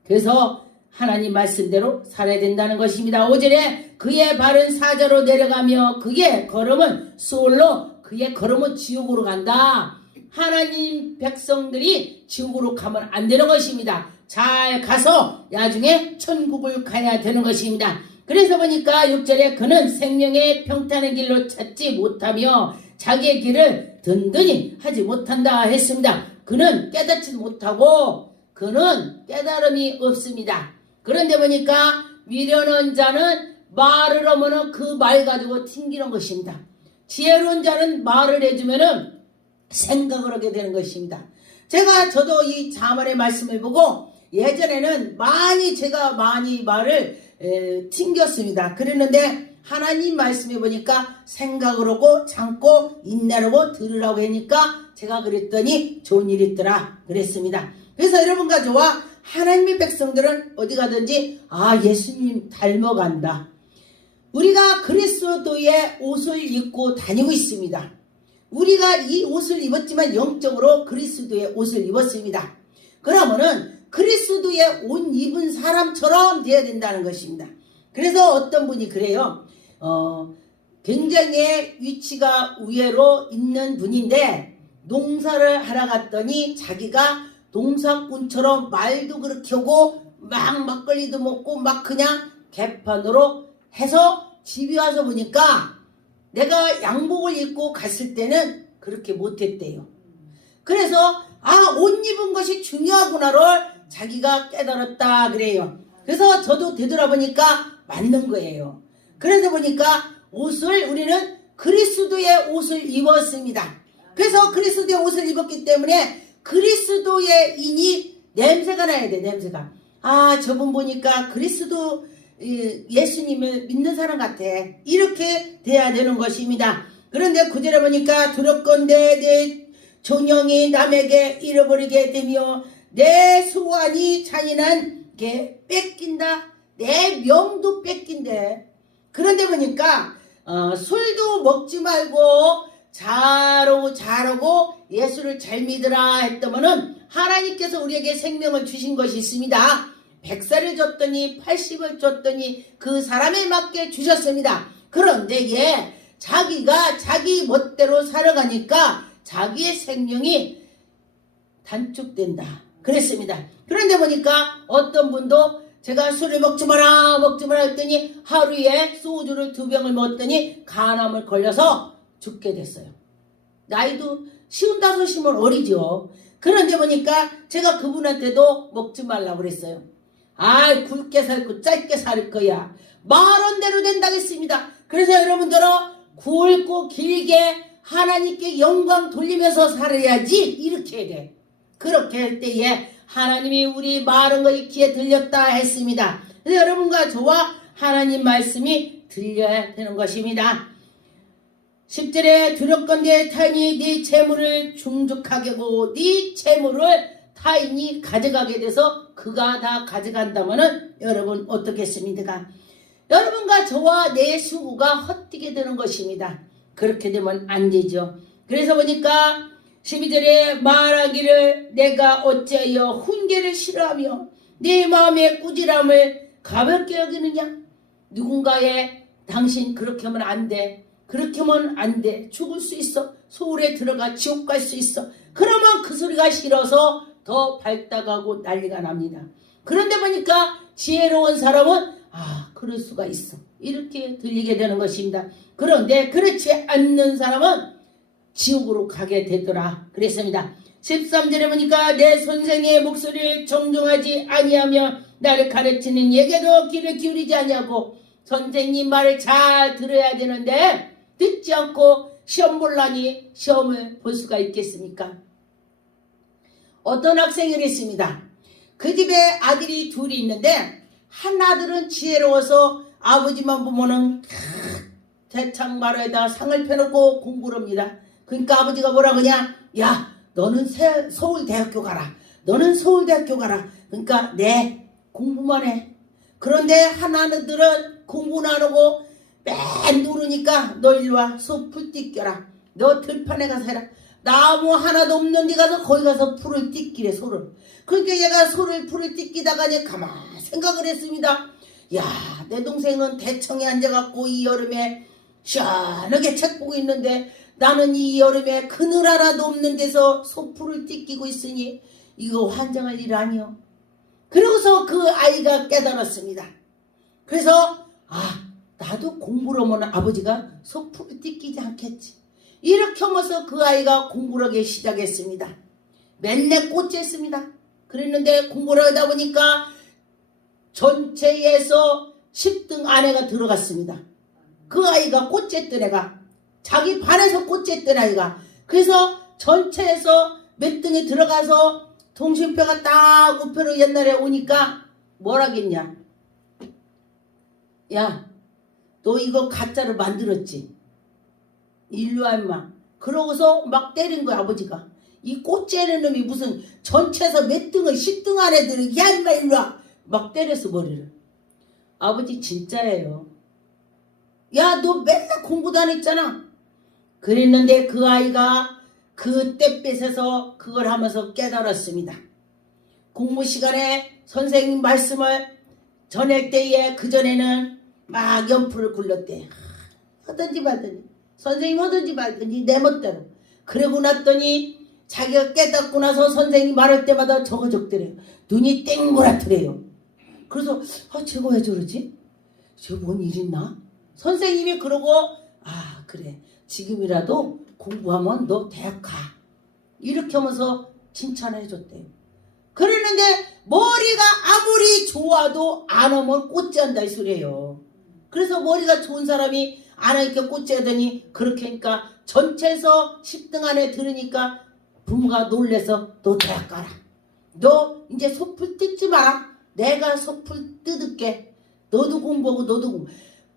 그래서 하나님 말씀대로 살아야 된다는 것입니다. 5절에 그의 발은 사자로 내려가며 그의 걸음은 수월로 그의 걸음은 지옥으로 간다. 하나님 백성들이 지옥으로 가면 안 되는 것입니다. 잘 가서 나중에 천국을 가야 되는 것입니다. 그래서 보니까 6절에 그는 생명의 평탄의 길로 찾지 못하며 자기의 길을 든든히 하지 못한다 했습니다. 그는 깨닫지 못하고 그는 깨달음이 없습니다. 그런데 보니까 미련한 자는 말을 하면은 그 말 가지고 튕기는 것입니다. 지혜로운 자는 말을 해주면은 생각을 하게 되는 것입니다. 저도 이 자만의 말씀을 보고 예전에는 제가 많이 말을 튕겼습니다. 그랬는데 하나님 말씀해 보니까 생각을 하고 참고 인내하고 들으라고 하니까 제가 그랬더니 좋은 일이 있더라 그랬습니다. 그래서 여러분과 저와 하나님의 백성들은 어디 가든지 예수님 닮아간다. 우리가 그리스도의 옷을 입고 다니고 있습니다. 우리가 이 옷을 입었지만 영적으로 그리스도의 옷을 입었습니다. 그러면은 그리스도의 옷 입은 사람처럼 되어야 된다는 것입니다. 그래서 어떤 분이 그래요. 굉장히 위치가 우회로 있는 분인데 농사를 하러 갔더니 자기가 농사꾼처럼 말도 그렇게 하고 막 막걸리도 먹고 막 그냥 개판으로 해서 집에 와서 보니까 내가 양복을 입고 갔을 때는 그렇게 못했대요. 그래서 옷 입은 것이 중요하구나를 자기가 깨달았다 그래요. 그래서 저도 되돌아보니까 맞는 거예요. 그래서 보니까 우리는 그리스도의 옷을 입었습니다. 그래서 그리스도의 옷을 입었기 때문에 그리스도의 인이 냄새가 나야 돼. 냄새가. 저분 보니까 그리스도 예수님을 믿는 사람 같아. 이렇게 돼야 되는 것입니다. 그런데 9절에 보니까 두렵건대 내 존영이 남에게 잃어버리게 되며 내 소원이 잔인한 게 뺏긴다. 내 명도 뺏긴대. 그런데 보니까 술도 먹지 말고 잘하고 예수를 잘 믿으라 했더면은 하나님께서 우리에게 생명을 주신 것이 있습니다. 100살을 줬더니 80을 줬더니 그 사람에 맞게 주셨습니다. 그런데 자기가 자기 멋대로 살아가니까 자기의 생명이 단축된다 그랬습니다. 그런데 보니까 어떤 분도 제가 술을 먹지 마라 했더니 하루에 소주를 2병을 먹었더니 간암을 걸려서 죽게 됐어요. 나이도 55이면 어리죠. 그런데 보니까 제가 그분한테도 먹지 말라고 그랬어요. 아이, 굵게 살고 짧게 살 거야. 말한 대로 된다겠습니다. 그래서 여러분들은 굵고 길게 하나님께 영광 돌리면서 살아야지. 이렇게 해야 돼. 그렇게 할 때에 하나님이 우리 말한 것이 귀에 들렸다 했습니다. 그래서 여러분과 저와 하나님 말씀이 들려야 되는 것입니다. 10절에 두렵건대 타인이 네 재물을 충족하게 하고 네 재물을 타인이 가져가게 돼서 그가 다 가져간다면은 여러분 어떻겠습니까? 여러분과 저와 내 수고가 헛되게 되는 것입니다. 그렇게 되면 안 되죠. 그래서 보니까 12절에 말하기를 내가 어찌하여 훈계를 싫어하며 네 마음의 꾸지람을 가볍게 여기느냐. 누군가의 당신 그렇게 하면 안 돼. 그렇게 하면 안 돼. 죽을 수 있어. 소울에 들어가 지옥 갈 수 있어. 그러면 그 소리가 싫어서 더 발달하고 난리가 납니다. 그런데 보니까 지혜로운 사람은 그럴 수가 있어. 이렇게 들리게 되는 것입니다. 그런데 그렇지 않는 사람은 지옥으로 가게 되더라 그랬습니다. 13절에 보니까 내 선생의 목소리를 정중하지 아니하며 나를 가르치는 얘기도 귀를 기울이지 아니하고 선생님 말을 잘 들어야 되는데 듣지 않고 시험 볼라니 시험을 볼 수가 있겠습니까? 어떤 학생이 그랬습니다. 그 집에 아들이 둘이 있는데 한 아들은 지혜로워서 아버지만 보면은 대창 마루에다 상을 펴놓고 공부를 합니다. 그러니까 아버지가 뭐라 그러냐? 야, 너는 서울대학교 가라. 너는 서울대학교 가라. 그러니까 네, 공부만 해. 그런데 한 아들은 공부는 안 하고 맨 누르니까 너 일로 와. 소 풀 뜯겨라. 너 들판에 가서 해라. 나무 하나도 없는 데 가서 거기 가서 풀을 뜯기래, 소를. 그러니까 얘가 풀을 뜯기다가 이제 가만히 생각을 했습니다. 야, 내 동생은 대청에 앉아갖고 이 여름에 시원하게 책 보고 있는데 나는 이 여름에 그늘 하나도 없는 데서 소풀을 뜯기고 있으니 이거 환장할 일 아니요. 그러고서 그 아이가 깨달았습니다. 그래서 나도 공부를 하면 아버지가 소풀을 뜯기지 않겠지. 이렇게 하면서 그 아이가 공부를 하기 시작했습니다. 맨날 꽂혔습니다. 그랬는데 공부를 하다 보니까 전체에서 10등 안에가 들어갔습니다. 그 아이가 꽂혔던 애가 자기 반에서 꽂혔던 아이가. 그래서 전체에서 몇 등에 들어가서 통신표가 딱 우표로 옛날에 오니까 뭐라겠냐. 야, 너 이거 가짜로 만들었지? 일로 와 임마. 그러고서 막 때린 거야 아버지가. 이 꽂혀있는 놈이 무슨 전체에서 몇 등을 10등 안에 들어. 야 임마 일로 와. 막 때렸어 머리를. 아버지 진짜예요. 야, 너 맨날 공부도 안 했잖아. 그랬는데 그 아이가 그때 뺏어서 그걸 하면서 깨달았습니다. 공부 시간에 선생님 말씀을 전할 때에 그전에는 막 연풀을 굴렸대. 하든지 말든지 선생님 하든지 말든지 내 멋대로. 그러고 났더니 자기가 깨닫고 나서 선생님 말할 때마다 저거 적더래요. 눈이 땡그랗더래요. 그래서 쟤가 왜 저러지? 저 뭔 일 있나? 선생님이 그러고 그래 지금이라도 공부하면 너 대학 가. 이렇게 하면서 칭찬을 해줬대요. 그러는데 머리가 아무리 좋아도 안 하면 꽂지한다 이 소리예요. 그래서 머리가 좋은 사람이 안 하니까 꽂지하더니 그렇게 하니까 전체에서 10등 안에 들으니까 부모가 놀래서 너 대학 가라. 너 이제 소풀 뜯지 마라. 내가 소풀 뜯을게. 너도 공부하고 너도 공부.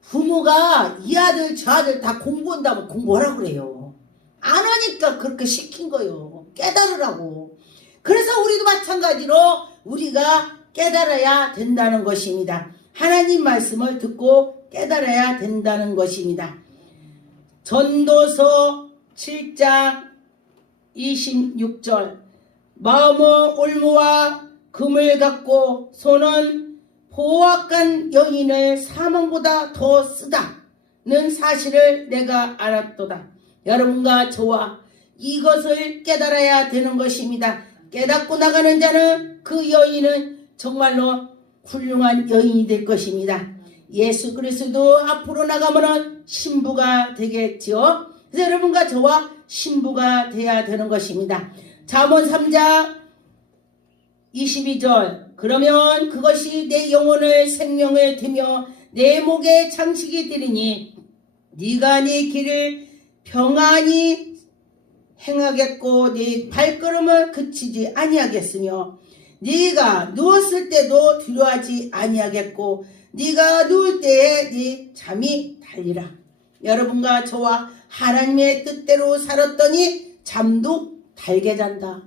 부모가 이 아들 저 아들 다 공부한다면 공부하라고 그래요. 안 하니까 그렇게 시킨 거예요. 깨달으라고. 그래서 우리도 마찬가지로 우리가 깨달아야 된다는 것입니다. 하나님 말씀을 듣고 깨달아야 된다는 것입니다. 전도서 7장 26절 마음은 올무와 금을 갖고 손은 보악한 여인의 사망보다 더 쓰다는 사실을 내가 알았도다. 여러분과 저와 이것을 깨달아야 되는 것입니다. 깨닫고 나가는 자는 그 여인은 정말로 훌륭한 여인이 될 것입니다. 예수 그리스도 앞으로 나가면 신부가 되겠지요. 그래서 여러분과 저와 신부가 돼야 되는 것입니다. 잠언 3장 22절 그러면 그것이 내 영혼을 생명을 되며 내 목에 장식이 되리니 네가 네 길을 평안히 행하겠고 네 발걸음을 그치지 아니하겠으며 네가 누웠을 때도 두려워하지 아니하겠고 네가 누울 때에 네 잠이 달리라. 여러분과 저와 하나님의 뜻대로 살았더니 잠도 달게 잔다.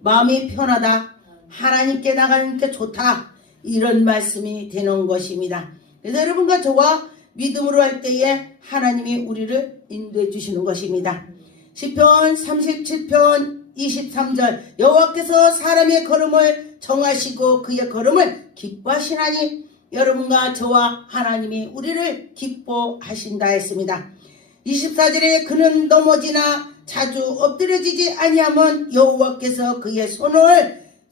마음이 편하다. 하나님께 나가는 게 좋다. 이런 말씀이 되는 것입니다. 그래서 여러분과 저와 믿음으로 할 때에 하나님이 우리를 인도해 주시는 것입니다. 시편 37편 23절 여호와께서 사람의 걸음을 정하시고 그의 걸음을 기뻐하시나니 여러분과 저와 하나님이 우리를 기뻐하신다 했습니다. 24절에 그는 넘어지나 자주 엎드려지지 아니하면 여호와께서 그의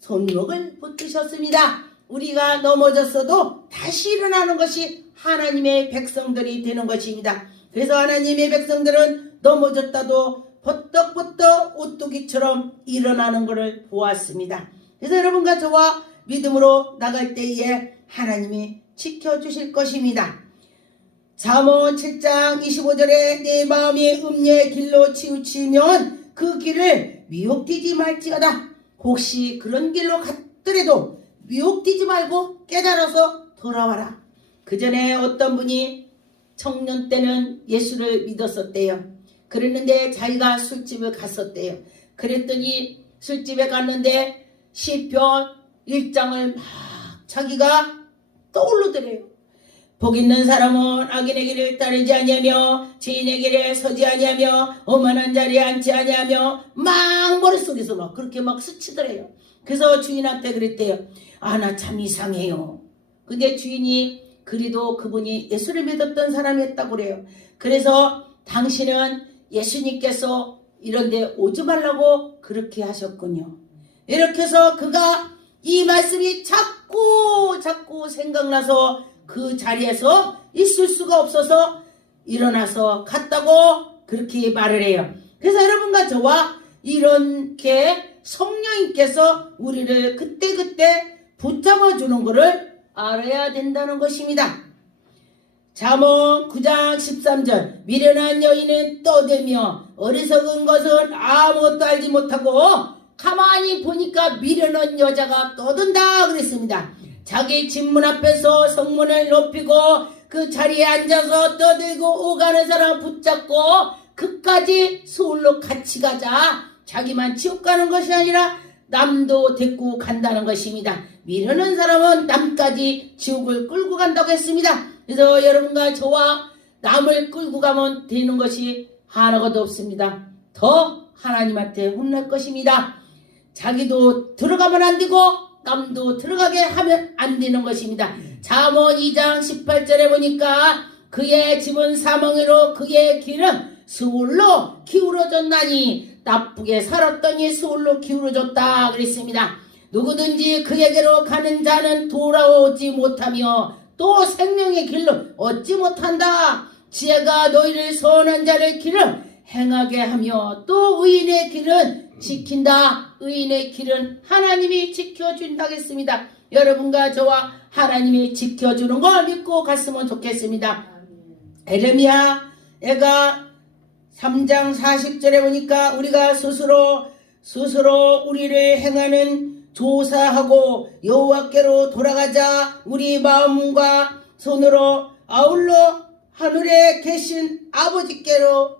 손목을 붙드셨습니다. 우리가 넘어졌어도 다시 일어나는 것이 하나님의 백성들이 되는 것입니다. 그래서 하나님의 백성들은 넘어졌다도 버떡버떡 오뚜기처럼 일어나는 것을 보았습니다. 그래서 여러분과 저와 믿음으로 나갈 때에 하나님이 지켜주실 것입니다. 잠언 7장 25절에 내 마음이 음녀의 길로 치우치면 그 길을 미혹되지 말지어다. 혹시 그런 길로 갔더라도 미혹되지 말고 깨달아서 돌아와라. 그 전에 어떤 분이 청년 때는 예수를 믿었었대요. 그랬는데 자기가 술집을 갔었대요. 그랬더니 술집에 갔는데 시편 1장을 막 자기가 떠오르더래요. 복 있는 사람은 악인의 길을 따르지 아니하며 죄인의 길에 서지 아니하며 오만한 자리에 앉지 아니하며 막 머릿속에서 막 그렇게 막 스치더래요. 그래서 주인한테 그랬대요. 아, 나 참 이상해요. 근데 주인이 그리도 그분이 예수를 믿었던 사람이었다고 그래요. 그래서 당신은 예수님께서 이런데 오지 말라고 그렇게 하셨군요. 이렇게 해서 그가 이 말씀이 자꾸 생각나서 그 자리에서 있을 수가 없어서 일어나서 갔다고 그렇게 말을 해요. 그래서 여러분과 저와 이렇게 성령님께서 우리를 그때그때 붙잡아 주는 것을 알아야 된다는 것입니다. 잠언 9장 13절 미련한 여인은 떠들며 어리석은 것은 아무것도 알지 못하고 가만히 보니까 미련한 여자가 떠든다 그랬습니다. 자기 집문 앞에서 성문을 높이고 그 자리에 앉아서 떠들고 오가는 사람 붙잡고 그까지 서울로 같이 가자. 자기만 지옥 가는 것이 아니라 남도 데리고 간다는 것입니다. 미련한 사람은 남까지 지옥을 끌고 간다고 했습니다. 그래서 여러분과 저와 남을 끌고 가면 되는 것이 하나도 없습니다. 더 하나님한테 혼날 것입니다. 자기도 들어가면 안 되고 남도 들어가게 하면 안 되는 것입니다. 잠언 2장 18절에 보니까 그의 집은 사망으로 그의 길은 스올로 기울어졌나니 나쁘게 살았더니 스올로 기울어졌다 그랬습니다. 누구든지 그에게로 가는 자는 돌아오지 못하며 또 생명의 길로 얻지 못한다. 지혜가 너희를 선한 자의 길을 행하게 하며 또 의인의 길은 지킨다. 의인의 길은 하나님이 지켜준다고 했습니다. 여러분과 저와 하나님이 지켜주는 걸 믿고 갔으면 좋겠습니다. 에레미야가 3장 40절에 보니까 우리가 스스로 우리를 행하는 조사하고 여호와께로 돌아가자. 우리 마음과 손으로 아울러 하늘에 계신 아버지께로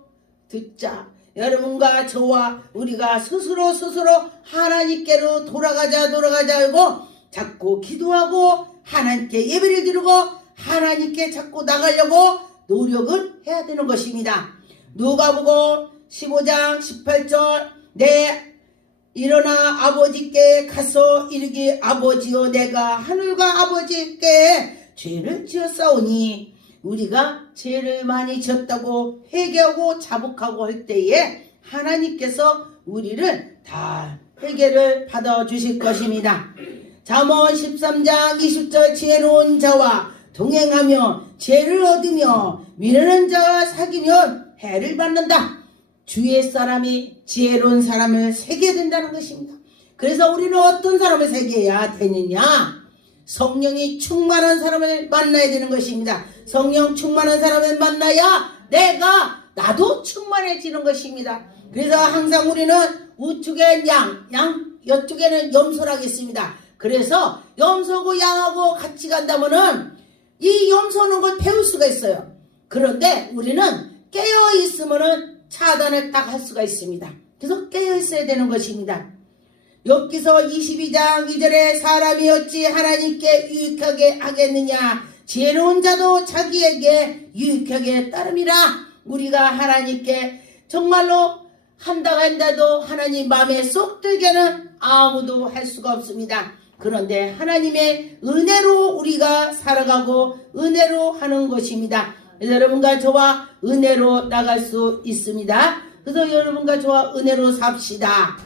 듣자. 여러분과 저와 우리가 스스로 하나님께로 돌아가자 하고 자꾸 기도하고 하나님께 예배를 드리고 하나님께 자꾸 나가려고 노력을 해야 되는 것입니다. 누가복음 15장 18절 일어나 아버지께 가서 이르기 아버지여 내가 하늘과 아버지께 죄를 지었사오니 우리가 죄를 많이 지었다고 회개하고 자복하고 할 때에 하나님께서 우리를 다 회개를 받아주실 것입니다. 잠언 13장 20절 지혜로운 자와 동행하며 죄를 얻으며 미련한 자와 사귀면 해를 받는다. 주위의 사람이 지혜로운 사람을 새겨야 된다는 것입니다. 그래서 우리는 어떤 사람을 새겨야 되느냐? 성령이 충만한 사람을 만나야 되는 것입니다. 성령 충만한 사람을 만나야 나도 충만해지는 것입니다. 그래서 항상 우리는 우측엔 양, 이쪽에는 염소라고 있습니다. 그래서 염소고 양하고 같이 간다면은 이 염소는 걸 배울 수가 있어요. 그런데 우리는 깨어 있으면은 차단을 딱 할 수가 있습니다. 그래서 깨어 있어야 되는 것입니다. 욥기서 22장 2절에 사람이 어찌 하나님께 유익하게 하겠느냐? 지혜로운 자도 자기에게 유익하게 따름이라. 우리가 하나님께 정말로 한다도 하나님 마음에 쏙 들게는 아무도 할 수가 없습니다. 그런데 하나님의 은혜로 우리가 살아가고 은혜로 하는 것입니다. 여러분과 저와 은혜로 나갈 수 있습니다. 그래서 여러분과 저와 은혜로 삽시다.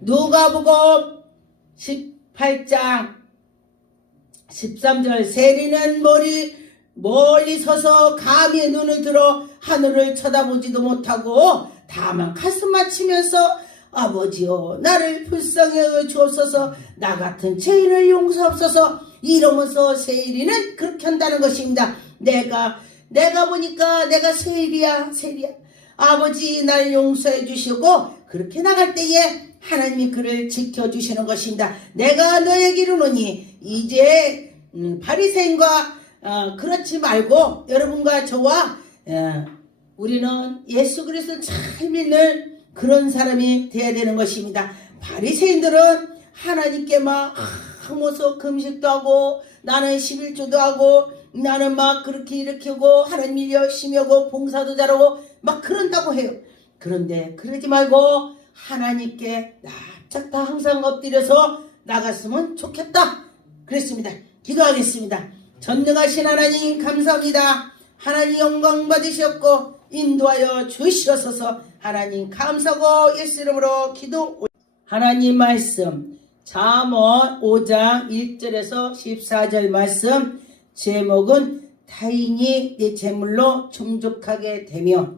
누가복음 18장 13절 세리는 멀리 서서 감히 눈을 들어 하늘을 쳐다보지도 못하고 다만 가슴만 치면서 아버지여 나를 불쌍히 여겨 주옵소서 나 같은 죄인을 용서하옵소서 이러면서 세리는 그렇게 한다는 것입니다. 내가 보니까 내가 세리야. 아버지 나를 용서해 주시고 그렇게 나갈 때에 하나님이 그를 지켜주시는 것입니다. 내가 너에게 이르노니 이제 바리새인과 그렇지 말고 여러분과 저와 우리는 예수 그리스도를 잘 믿는 그런 사람이 되어야 되는 것입니다. 바리새인들은 하나님께 막 하면서 금식도 하고 나는 11조도 하고 나는 막 그렇게 이렇게 하고 하나님 열심히 하고 봉사도 잘하고 막 그런다고 해요. 그런데 그러지 말고 하나님께 납작 다 항상 엎드려서 나갔으면 좋겠다 그랬습니다. 기도하겠습니다. 전능하신 하나님 감사합니다. 하나님 영광 받으셨고 인도하여 주시옵소서. 하나님 감사하고 예수 이름으로 기도. 하나님 말씀 잠언 5장 1절에서 14절 말씀 제목은 타인이 내 재물로 충족하게 되며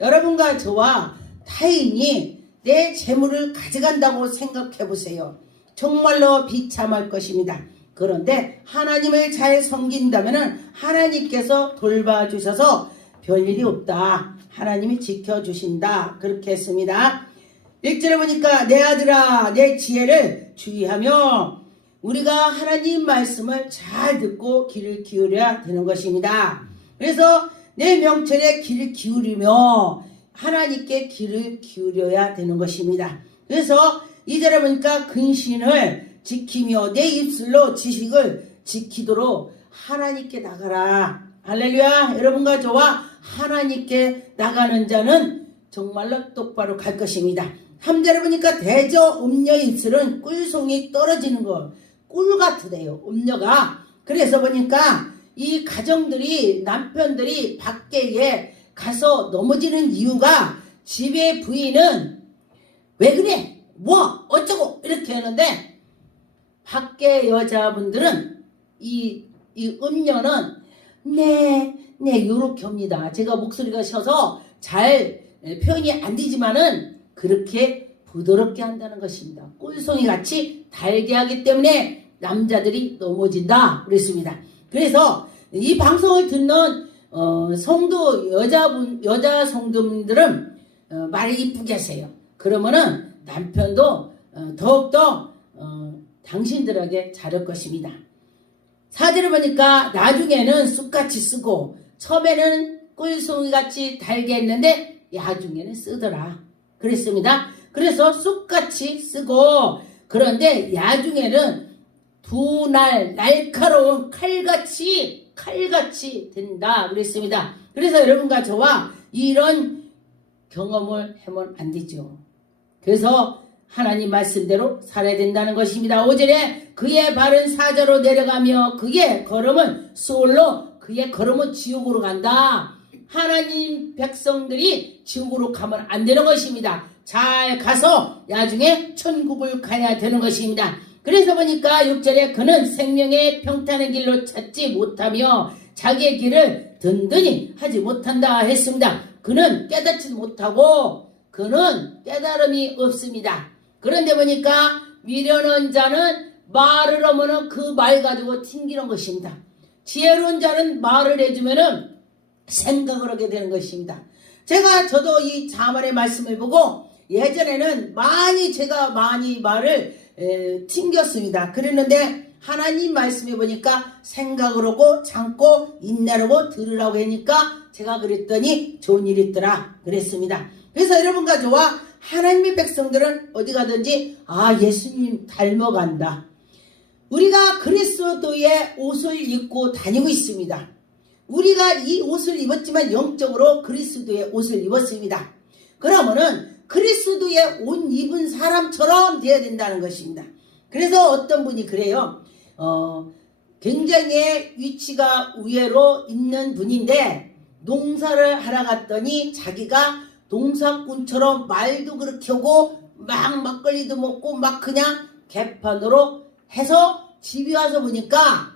여러분과 저와 타인이 내 재물을 가져간다고 생각해 보세요. 정말로 비참할 것입니다. 그런데 하나님을 잘 섬긴다면 하나님께서 돌봐주셔서 별일이 없다. 하나님이 지켜주신다. 그렇게 했습니다. 1절에 보니까 내 아들아 내 지혜를 주의하며 우리가 하나님 말씀을 잘 듣고 귀를 기울여야 되는 것입니다. 그래서 내 명철에 귀를 기울이며 하나님께 귀를 기울여야 되는 것입니다. 그래서 2절에 보니까 근신을 지키며 내 입술로 지식을 지키도록 하나님께 나가라. 할렐루야. 여러분과 저와 하나님께 나가는 자는 정말로 똑바로 갈 것입니다. 3절에 보니까 대저 음녀 입술은 꿀송이 떨어지는 거 꿀 같으대요. 음녀가. 그래서 보니까 이 가정들이 남편들이 밖에 가서 넘어지는 이유가 집의 부인은 왜 그래? 뭐 어쩌고 이렇게 하는데 밖에 여자분들은 이 음녀는 네 요렇게 합니다. 제가 목소리가 셔서 잘 표현이 안 되지만은 그렇게 부드럽게 한다는 것입니다. 꿀송이 같이 달게 하기 때문에 남자들이 넘어진다 그랬습니다. 그래서 이 방송을 듣는 성도 여자 성도분들은 말을 이쁘게 하세요. 그러면은 남편도 더욱더 당신들에게 잘할 것입니다. 4절을 보니까 나중에는 쑥같이 쓰고 처음에는 꿀송이같이 달게 했는데 나중에는 쓰더라 그랬습니다. 그래서 쑥같이 쓰고 그런데 나중에는 두 날 날카로운 칼같이 된다 그랬습니다. 그래서 여러분과 저와 이런 경험을 하면 안 되죠. 그래서 하나님 말씀대로 살아야 된다는 것입니다. 5절에 그의 발은 사자로 내려가며 그의 걸음은 수월로 그의 걸음은 지옥으로 간다. 하나님 백성들이 지옥으로 가면 안 되는 것입니다. 잘 가서 나중에 천국을 가야 되는 것입니다. 그래서 보니까 6절에 그는 생명의 평탄의 길로 찾지 못하며 자기의 길을 든든히 하지 못한다 했습니다. 그는 깨닫지 못하고 그는 깨달음이 없습니다. 그런데 보니까 미련한 자는 말을 하면은 그 말 가지고 튕기는 것입니다. 지혜로운 자는 말을 해주면은 생각을 하게 되는 것입니다. 저도 이 자문의 말씀을 보고 예전에는 제가 많이 말을 튕겼습니다. 그랬는데 하나님 말씀해 보니까 생각을 하고 참고 인내하고 들으라고 하니까 제가 그랬더니 좋은 일이 있더라 그랬습니다. 그래서 여러분과 저와 하나님의 백성들은 어디 가든지 예수님 닮아간다. 우리가 그리스도의 옷을 입고 다니고 있습니다. 우리가 이 옷을 입었지만 영적으로 그리스도의 옷을 입었습니다. 그러면은 그리스도의 옷 입은 사람처럼 되어야 된다는 것입니다. 그래서 어떤 분이 그래요. 굉장히 위치가 우회로 있는 분인데 농사를 하러 갔더니 자기가 농사꾼처럼 말도 그렇게 하고 막 막걸리도 먹고 막 그냥 개판으로 해서 집에 와서 보니까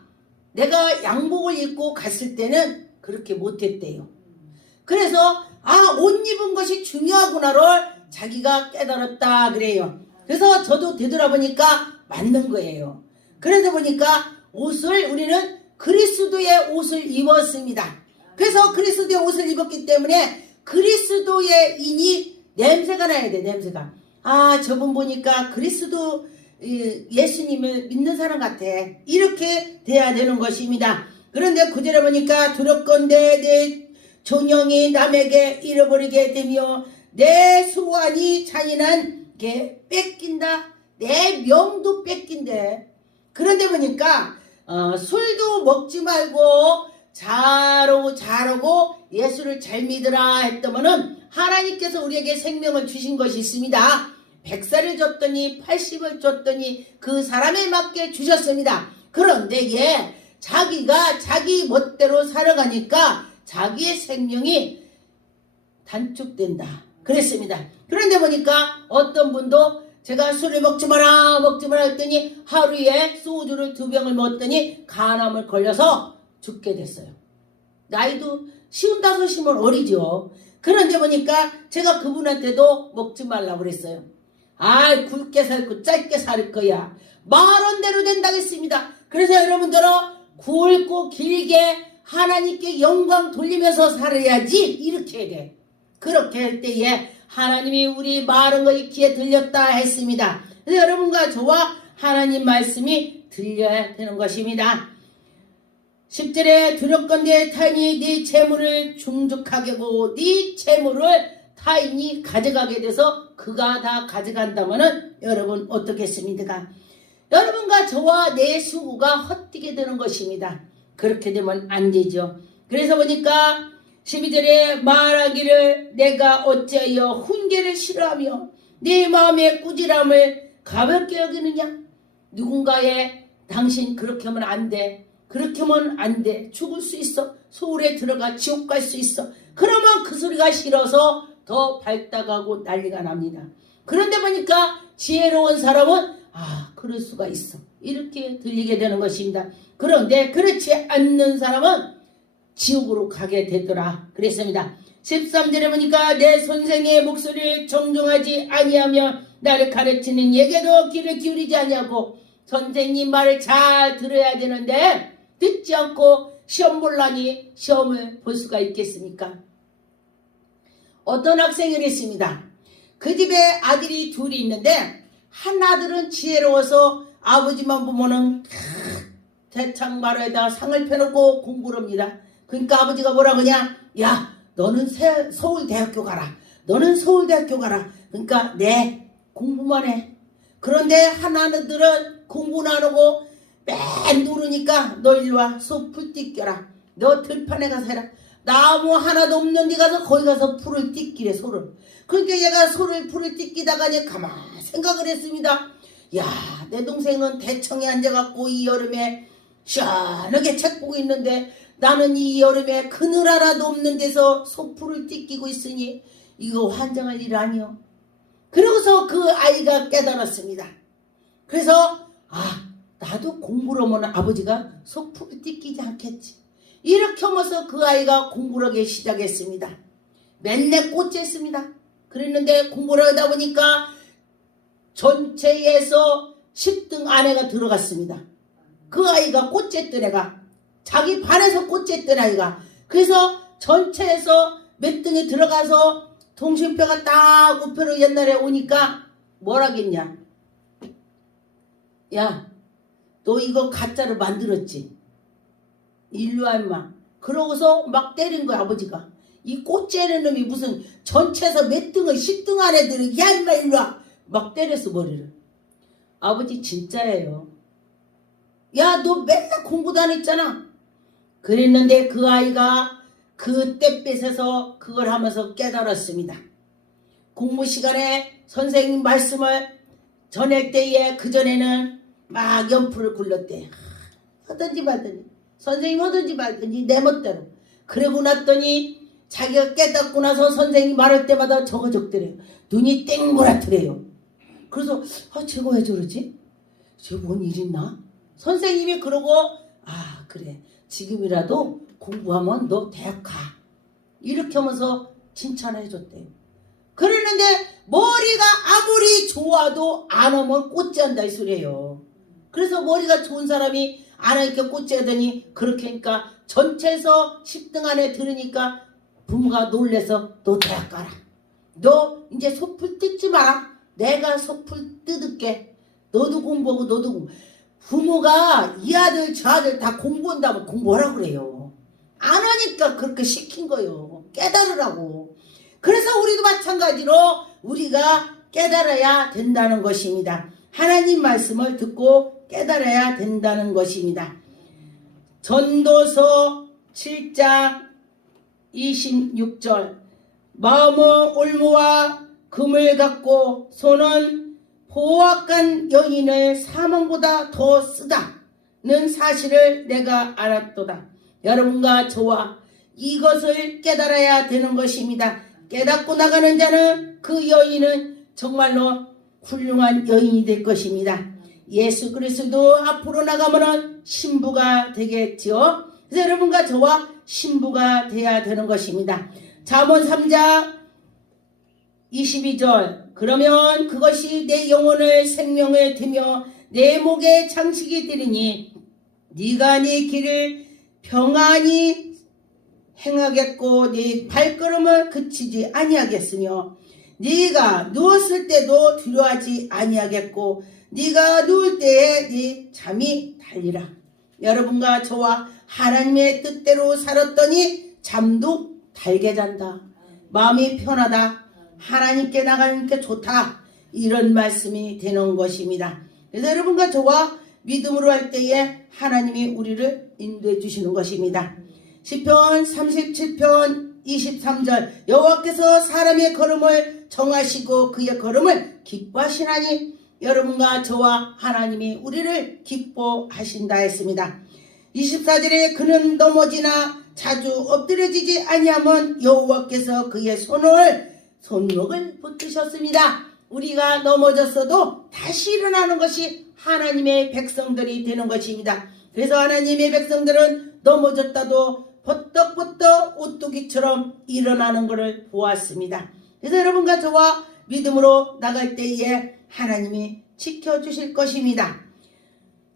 내가 양복을 입고 갔을 때는 그렇게 못했대요. 그래서 옷 입은 것이 중요하구나를 자기가 깨달았다 그래요. 그래서 저도 되돌아보니까 맞는 거예요. 그래서 보니까 우리는 그리스도의 옷을 입었습니다. 그래서 그리스도의 옷을 입었기 때문에 그리스도의 인이 냄새가 나야 돼. 냄새가. 저분 보니까 그리스도 예수님을 믿는 사람 같아. 이렇게 돼야 되는 것입니다. 그런데 구절에 보니까 두렵건대 내 존영이 남에게 잃어버리게 되며 내 소원이 잔인한 게 뺏긴다. 내 명도 뺏긴대. 그런데 보니까 술도 먹지 말고 잘하고 예수를 잘 믿으라 했더니는 하나님께서 우리에게 생명을 주신 것이 있습니다. 100살을 줬더니 80을 줬더니 그 사람에 맞게 주셨습니다. 그런데 자기가 자기 멋대로 살아가니까 자기의 생명이 단축된다 그랬습니다. 그런데 보니까 어떤 분도 제가 술을 먹지 마라 했더니 하루에 소주를 2병을 먹었더니 간암을 걸려서 죽게 됐어요. 나이도 55이면 어리죠. 그런데 보니까 제가 그분한테도 먹지 말라고 그랬어요. 굵게 살고 짧게 살 거야. 말한 대로 된다겠습니다. 그래서 여러분들은 굵고 길게 하나님께 영광 돌리면서 살아야지 이렇게 해야 돼. 그렇게 할 때에 하나님이 우리 말한 것이 귀에 들렸다 했습니다. 그래서 여러분과 저와 하나님 말씀이 들려야 되는 것입니다. 10절에 두렵건대 타인이 네 재물을 충족하게 하고 네 재물을 타인이 가져가게 돼서 그가 다 가져간다면은 여러분 어떻겠습니까? 여러분과 저와 내 수고가 헛되게 되는 것입니다. 그렇게 되면 안 되죠. 그래서 보니까 12절에 말하기를 내가 어찌하여 훈계를 싫어하며 네 마음의 꾸지람을 가볍게 여기느냐. 누군가의 당신 그렇게 하면 안 돼. 그렇게 하면 안 돼. 죽을 수 있어. 소울에 들어가 지옥 갈 수 있어. 그러면 그 소리가 싫어서 더 발달하고 난리가 납니다. 그런데 보니까 지혜로운 사람은 그럴 수가 있어. 이렇게 들리게 되는 것입니다. 그런데 그렇지 않는 사람은 지옥으로 가게 되더라 그랬습니다. 13절에 보니까 내 선생의 목소리를 정정하지 아니하며 나를 가르치는 얘기도 귀를 기울이지 아니하고 선생님 말을 잘 들어야 되는데 듣지 않고 시험 볼라니 시험을 볼 수가 있겠습니까? 어떤 학생이 그랬습니다. 그 집에 아들이 둘이 있는데 한 아들은 지혜로워서 아버지만 보면은 대창 마루에다 상을 펴놓고 공부를 합니다. 그러니까 아버지가 뭐라 그러냐? 야, 너는 서울대학교 가라. 너는 서울대학교 가라. 그러니까 네, 공부만 해. 그런데 한 아들은 공부는 안 하고 맨 누르니까 너 일로 와. 소 풀 뜯겨라. 너 들판에 가서 해라. 나무 하나도 없는 데 가서 거기 가서 풀을 뜯기래 소를. 그러니까 얘가 풀을 뜯기다가 가만히 생각을 했습니다. 야, 내 동생은 대청에 앉아갖고 이 여름에 시원하게 책 보고 있는데 나는 이 여름에 그늘 하나도 없는 데서 소풀을 뜯기고 있으니 이거 환장할 일 아니요. 그러고서 그 아이가 깨달았습니다. 그래서 나도 공부를 하면 아버지가 소풀을 뜯기지 않겠지. 이렇게 하면서 그 아이가 공부를 하기 시작했습니다. 맨날 꽂혔습니다. 그랬는데 공부를 하다 보니까 전체에서 10등 안에가 들어갔습니다. 그 아이가 꼴찌했던 애가, 자기 반에서 꼴찌했던 아이가. 그래서 전체에서 몇 등에 들어가서 통신표가 딱 우표로 옛날에 오니까 뭐라겠냐. 야, 너 이거 가짜로 만들었지? 일로와 임마. 그러고서 막 때린 거야, 아버지가. 이 꼴찌하는 놈이 무슨 전체에서 몇 등을 10등 안에 들어. 야 임마 일로와. 막 때렸어, 머리를. 아버지 진짜예요. 야, 너 맨날 공부도 안 했잖아. 그랬는데 그 아이가 그때 뺏어서 그걸 하면서 깨달았습니다. 공부 시간에 선생님 말씀을 전할 때에 그전에는 막 연풀을 굴렀대. 하든지 말든지, 선생님 하든지 말든지 내 멋대로. 그러고 났더니 자기가 깨닫고 나서 선생님 말할 때마다 저거 적더래요. 눈이 땡그랗더래요. 그래서 쟤가 왜 저러지? 쟤 뭔 일 있나? 선생님이 그러고 그래, 지금이라도 공부하면 너 대학 가. 이렇게 하면서 칭찬해 줬대요. 그러는데 머리가 아무리 좋아도 안 오면 꼴찌한다 이 소리예요. 그래서 머리가 좋은 사람이 안 하니까 꼴찌하더니 그렇게 하니까 전체에서 10등 안에 들으니까 부모가 놀래서 너 대학 가라. 너 이제 속풀 뜯지 마라. 내가 속풀 뜯을게. 너도 공부하고 너도 공부. 부모가 이 아들 저 아들 다 공부한다면 공부하라고 그래요. 안 하니까 그렇게 시킨 거예요. 깨달으라고. 그래서 우리도 마찬가지로 우리가 깨달아야 된다는 것입니다. 하나님 말씀을 듣고 깨달아야 된다는 것입니다. 전도서 7장 26절 마음은 올무와 금을 갖고 손은 보악한 여인을 사망보다 더 쓰다는 사실을 내가 알았도다. 여러분과 저와 이것을 깨달아야 되는 것입니다. 깨닫고 나가는 자는 그 여인은 정말로 훌륭한 여인이 될 것입니다. 예수 그리스도 앞으로 나가면 신부가 되겠지요. 그래서 여러분과 저와 신부가 되어야 되는 것입니다. 잠언 3장 22절 그러면 그것이 내 영혼을 생명을 되며 내 목에 장식이 되리니 네가 네 길을 평안히 행하겠고 네 발걸음을 그치지 아니하겠으며 네가 누웠을 때도 두려워하지 아니하겠고 네가 누울 때에 네 잠이 달리라. 여러분과 저와 하나님의 뜻대로 살았더니 잠도 달게 잔다. 마음이 편하다. 하나님께 나가니까 좋다. 이런 말씀이 되는 것입니다. 그래서 여러분과 저와 믿음으로 할 때에 하나님이 우리를 인도해 주시는 것입니다. 시편 37편 23절 여호와께서 사람의 걸음을 정하시고 그의 걸음을 기뻐하시나니 여러분과 저와 하나님이 우리를 기뻐하신다 했습니다. 24절에 그는 넘어지나 자주 엎드려지지 아니하면 여호와께서 그의 손목을 붙드셨습니다. 우리가 넘어졌어도 다시 일어나는 것이 하나님의 백성들이 되는 것입니다. 그래서 하나님의 백성들은 넘어졌다도 버떡버떡 오뚜기처럼 일어나는 것을 보았습니다. 그래서 여러분과 저와 믿음으로 나갈 때에 하나님이 지켜주실 것입니다.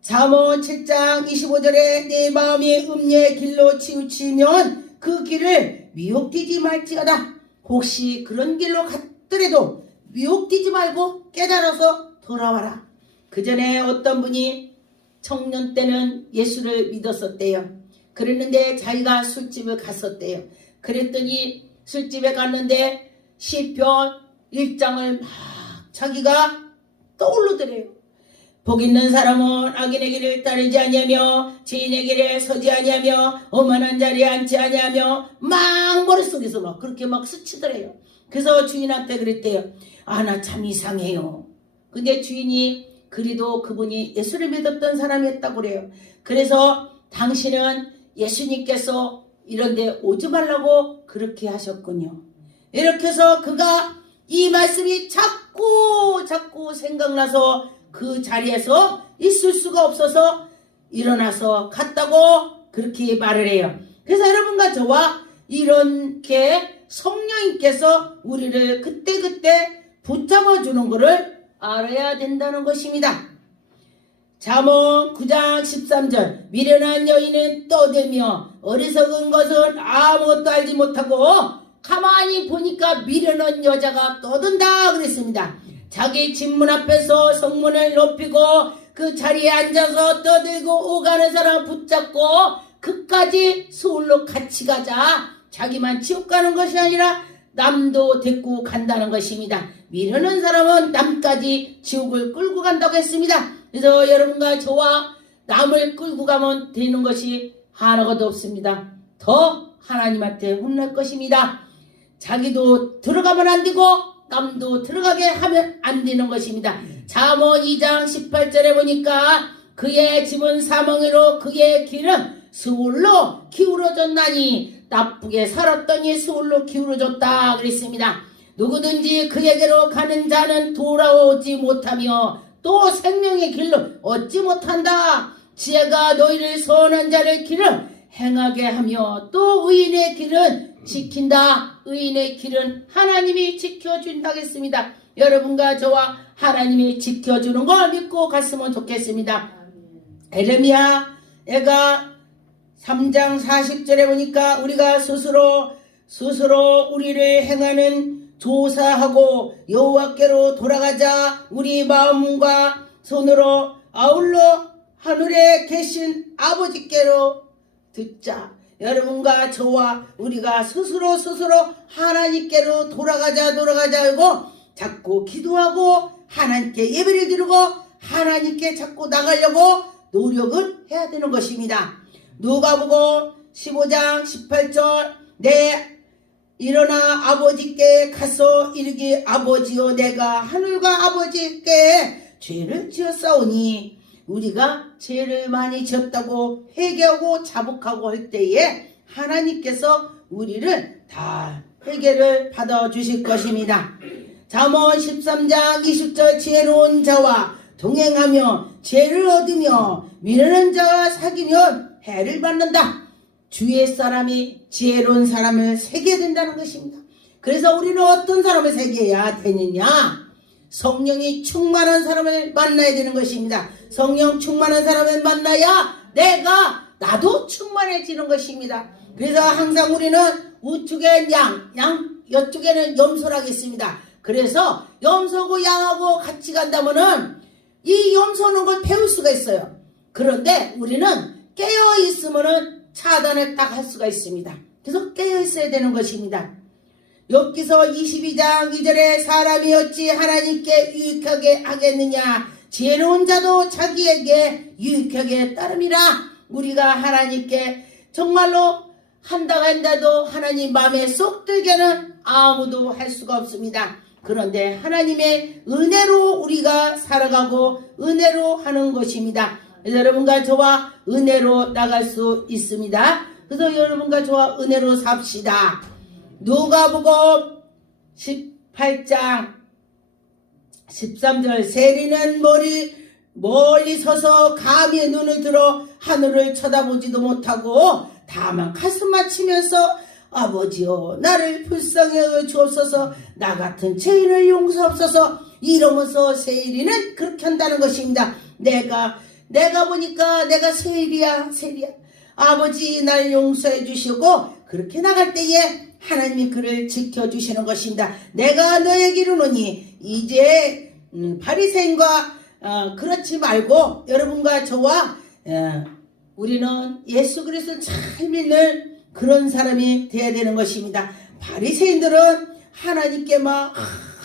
잠언 7장 25절에 내 마음이 음녀의 길로 치우치면 그 길을 미혹되지 말지어다. 혹시 그런 길로 갔더라도 미혹되지 말고 깨달아서 돌아와라. 그 전에 어떤 분이 청년 때는 예수를 믿었었대요. 그랬는데 자기가 술집을 갔었대요. 그랬더니 술집에 갔는데 시편 1장을 막 자기가 떠오르더래요. 복 있는 사람은 악인의 길을 따르지 아니하며 죄인의 길에 서지 아니하며 오만한 자리에 앉지 아니하며 막 머릿속에서 막 그렇게 막 스치더래요. 그래서 주인한테 그랬대요. 나 참 이상해요. 근데 주인이 그래도 그분이 예수를 믿었던 사람이었다고 그래요. 그래서 당신은 예수님께서 이런데 오지 말라고 그렇게 하셨군요. 이렇게 해서 그가 이 말씀이 자꾸 생각나서 그 자리에서 있을 수가 없어서 일어나서 갔다고 그렇게 말을 해요. 그래서 여러분과 저와 이렇게 성령님께서 우리를 그때그때 붙잡아 주는 것을 알아야 된다는 것입니다. 잠언 9장 13절 미련한 여인은 떠들며 어리석은 것은 아무것도 알지 못하고 가만히 보니까 미련한 여자가 떠든다 그랬습니다. 자기 집문 앞에서 성문을 높이고 그 자리에 앉아서 떠들고 오가는 사람 붙잡고 그까지 서울로 같이 가자. 자기만 지옥 가는 것이 아니라 남도 데리고 간다는 것입니다. 미련한 사람은 남까지 지옥을 끌고 간다고 했습니다. 그래서 여러분과 저와 남을 끌고 가면 되는 것이 하나도 없습니다. 더 하나님한테 혼날 것입니다. 자기도 들어가면 안 되고 남도 들어가게 하면 안 되는 것입니다. 잠언 2장 18절에 보니까 그의 집은 사망으로 그의 길은 수울로 기울어졌나니 나쁘게 살았더니 수울로 기울어졌다 그랬습니다. 누구든지 그에게로 가는 자는 돌아오지 못하며 또 생명의 길로 얻지 못한다. 지혜가 너희를 선한 자를 길을 행하게 하며 또 의인의 길은 지킨다. 의인의 길은 하나님이 지켜준다고 했습니다. 여러분과 저와 하나님이 지켜주는 걸 믿고 갔으면 좋겠습니다. 에레미야가 3장 40절에 보니까 우리가 스스로 우리를 행하는 조사하고 여호와께로 돌아가자. 우리 마음과 손으로 아울러 하늘에 계신 아버지께로 듣자. 여러분과 저와 우리가 스스로 하나님께로 돌아가자 하고 자꾸 기도하고 하나님께 예배를 드리고 하나님께 자꾸 나가려고 노력을 해야 되는 것입니다. 누가복음 15장 18절 일어나 아버지께 가서 이르기 아버지여 내가 하늘과 아버지께 죄를 지었사오니. 우리가 죄를 많이 지었다고 회개하고 자복하고 할 때에 하나님께서 우리를 다 회개를 받아주실 것입니다. 잠언 13장 20절 지혜로운 자와 동행하며 죄를 얻으며 미련한 자와 사귀면 해를 받는다. 주위의 사람이 지혜로운 사람을 새겨야 된다는 것입니다. 그래서 우리는 어떤 사람을 새겨야 되느냐? 성령이 충만한 사람을 만나야 되는 것입니다. 성령 충만한 사람을 만나야 나도 충만해지는 것입니다. 그래서 항상 우리는 우측엔 양 이쪽에는 염소라고 있습니다. 그래서 염소고 양하고 같이 간다면은 이 염소는 걸 배울 수가 있어요. 그런데 우리는 깨어 있으면은 차단을 딱 할 수가 있습니다. 그래서 깨어 있어야 되는 것입니다. 욥기서 22장 2절에 사람이 어찌 하나님께 유익하게 하겠느냐. 지혜로운 자도 자기에게 유익하게 따름이라. 우리가 하나님께 정말로 한다고 한다도 하나님 마음에 쏙 들게는 아무도 할 수가 없습니다. 그런데 하나님의 은혜로 우리가 살아가고 은혜로 하는 것입니다. 그래서 여러분과 저와 은혜로 나갈 수 있습니다. 그래서 여러분과 저와 은혜로 삽시다. 누가복음 18장 13절 세리는 멀리 서서 감히 눈을 들어 하늘을 쳐다보지도 못하고 다만 가슴만 치면서 아버지여 나를 불쌍히 여겨 주옵소서 나 같은 죄인을 용서하옵소서 이러면서 세리는 그렇게 한다는 것입니다. 내가 보니까 내가 세리야 아버지 날 용서해 주시고 그렇게 나갈 때에 하나님이 그를 지켜주시는 것입니다. 내가 너에게 이르노니 이제 바리새인과 그렇지 말고 여러분과 저와 우리는 예수 그리스도를 잘 믿는 그런 사람이 되어야 되는 것입니다. 바리새인들은 하나님께 막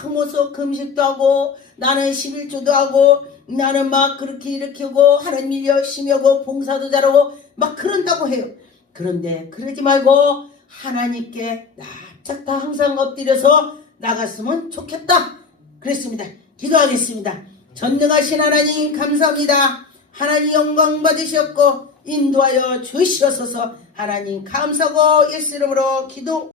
모서 금식도 하고 나는 11조도 하고 나는 막 그렇게 이렇게 하고 하나님 열심히 하고 봉사도 잘하고 막 그런다고 해요. 그런데 그러지 말고 하나님께 납작 다 항상 엎드려서 나갔으면 좋겠다 그랬습니다. 기도하겠습니다. 전능하신 하나님 감사합니다. 하나님 영광 받으셨고 인도하여 주시옵소서. 하나님 감사하고 예수 이름으로 기도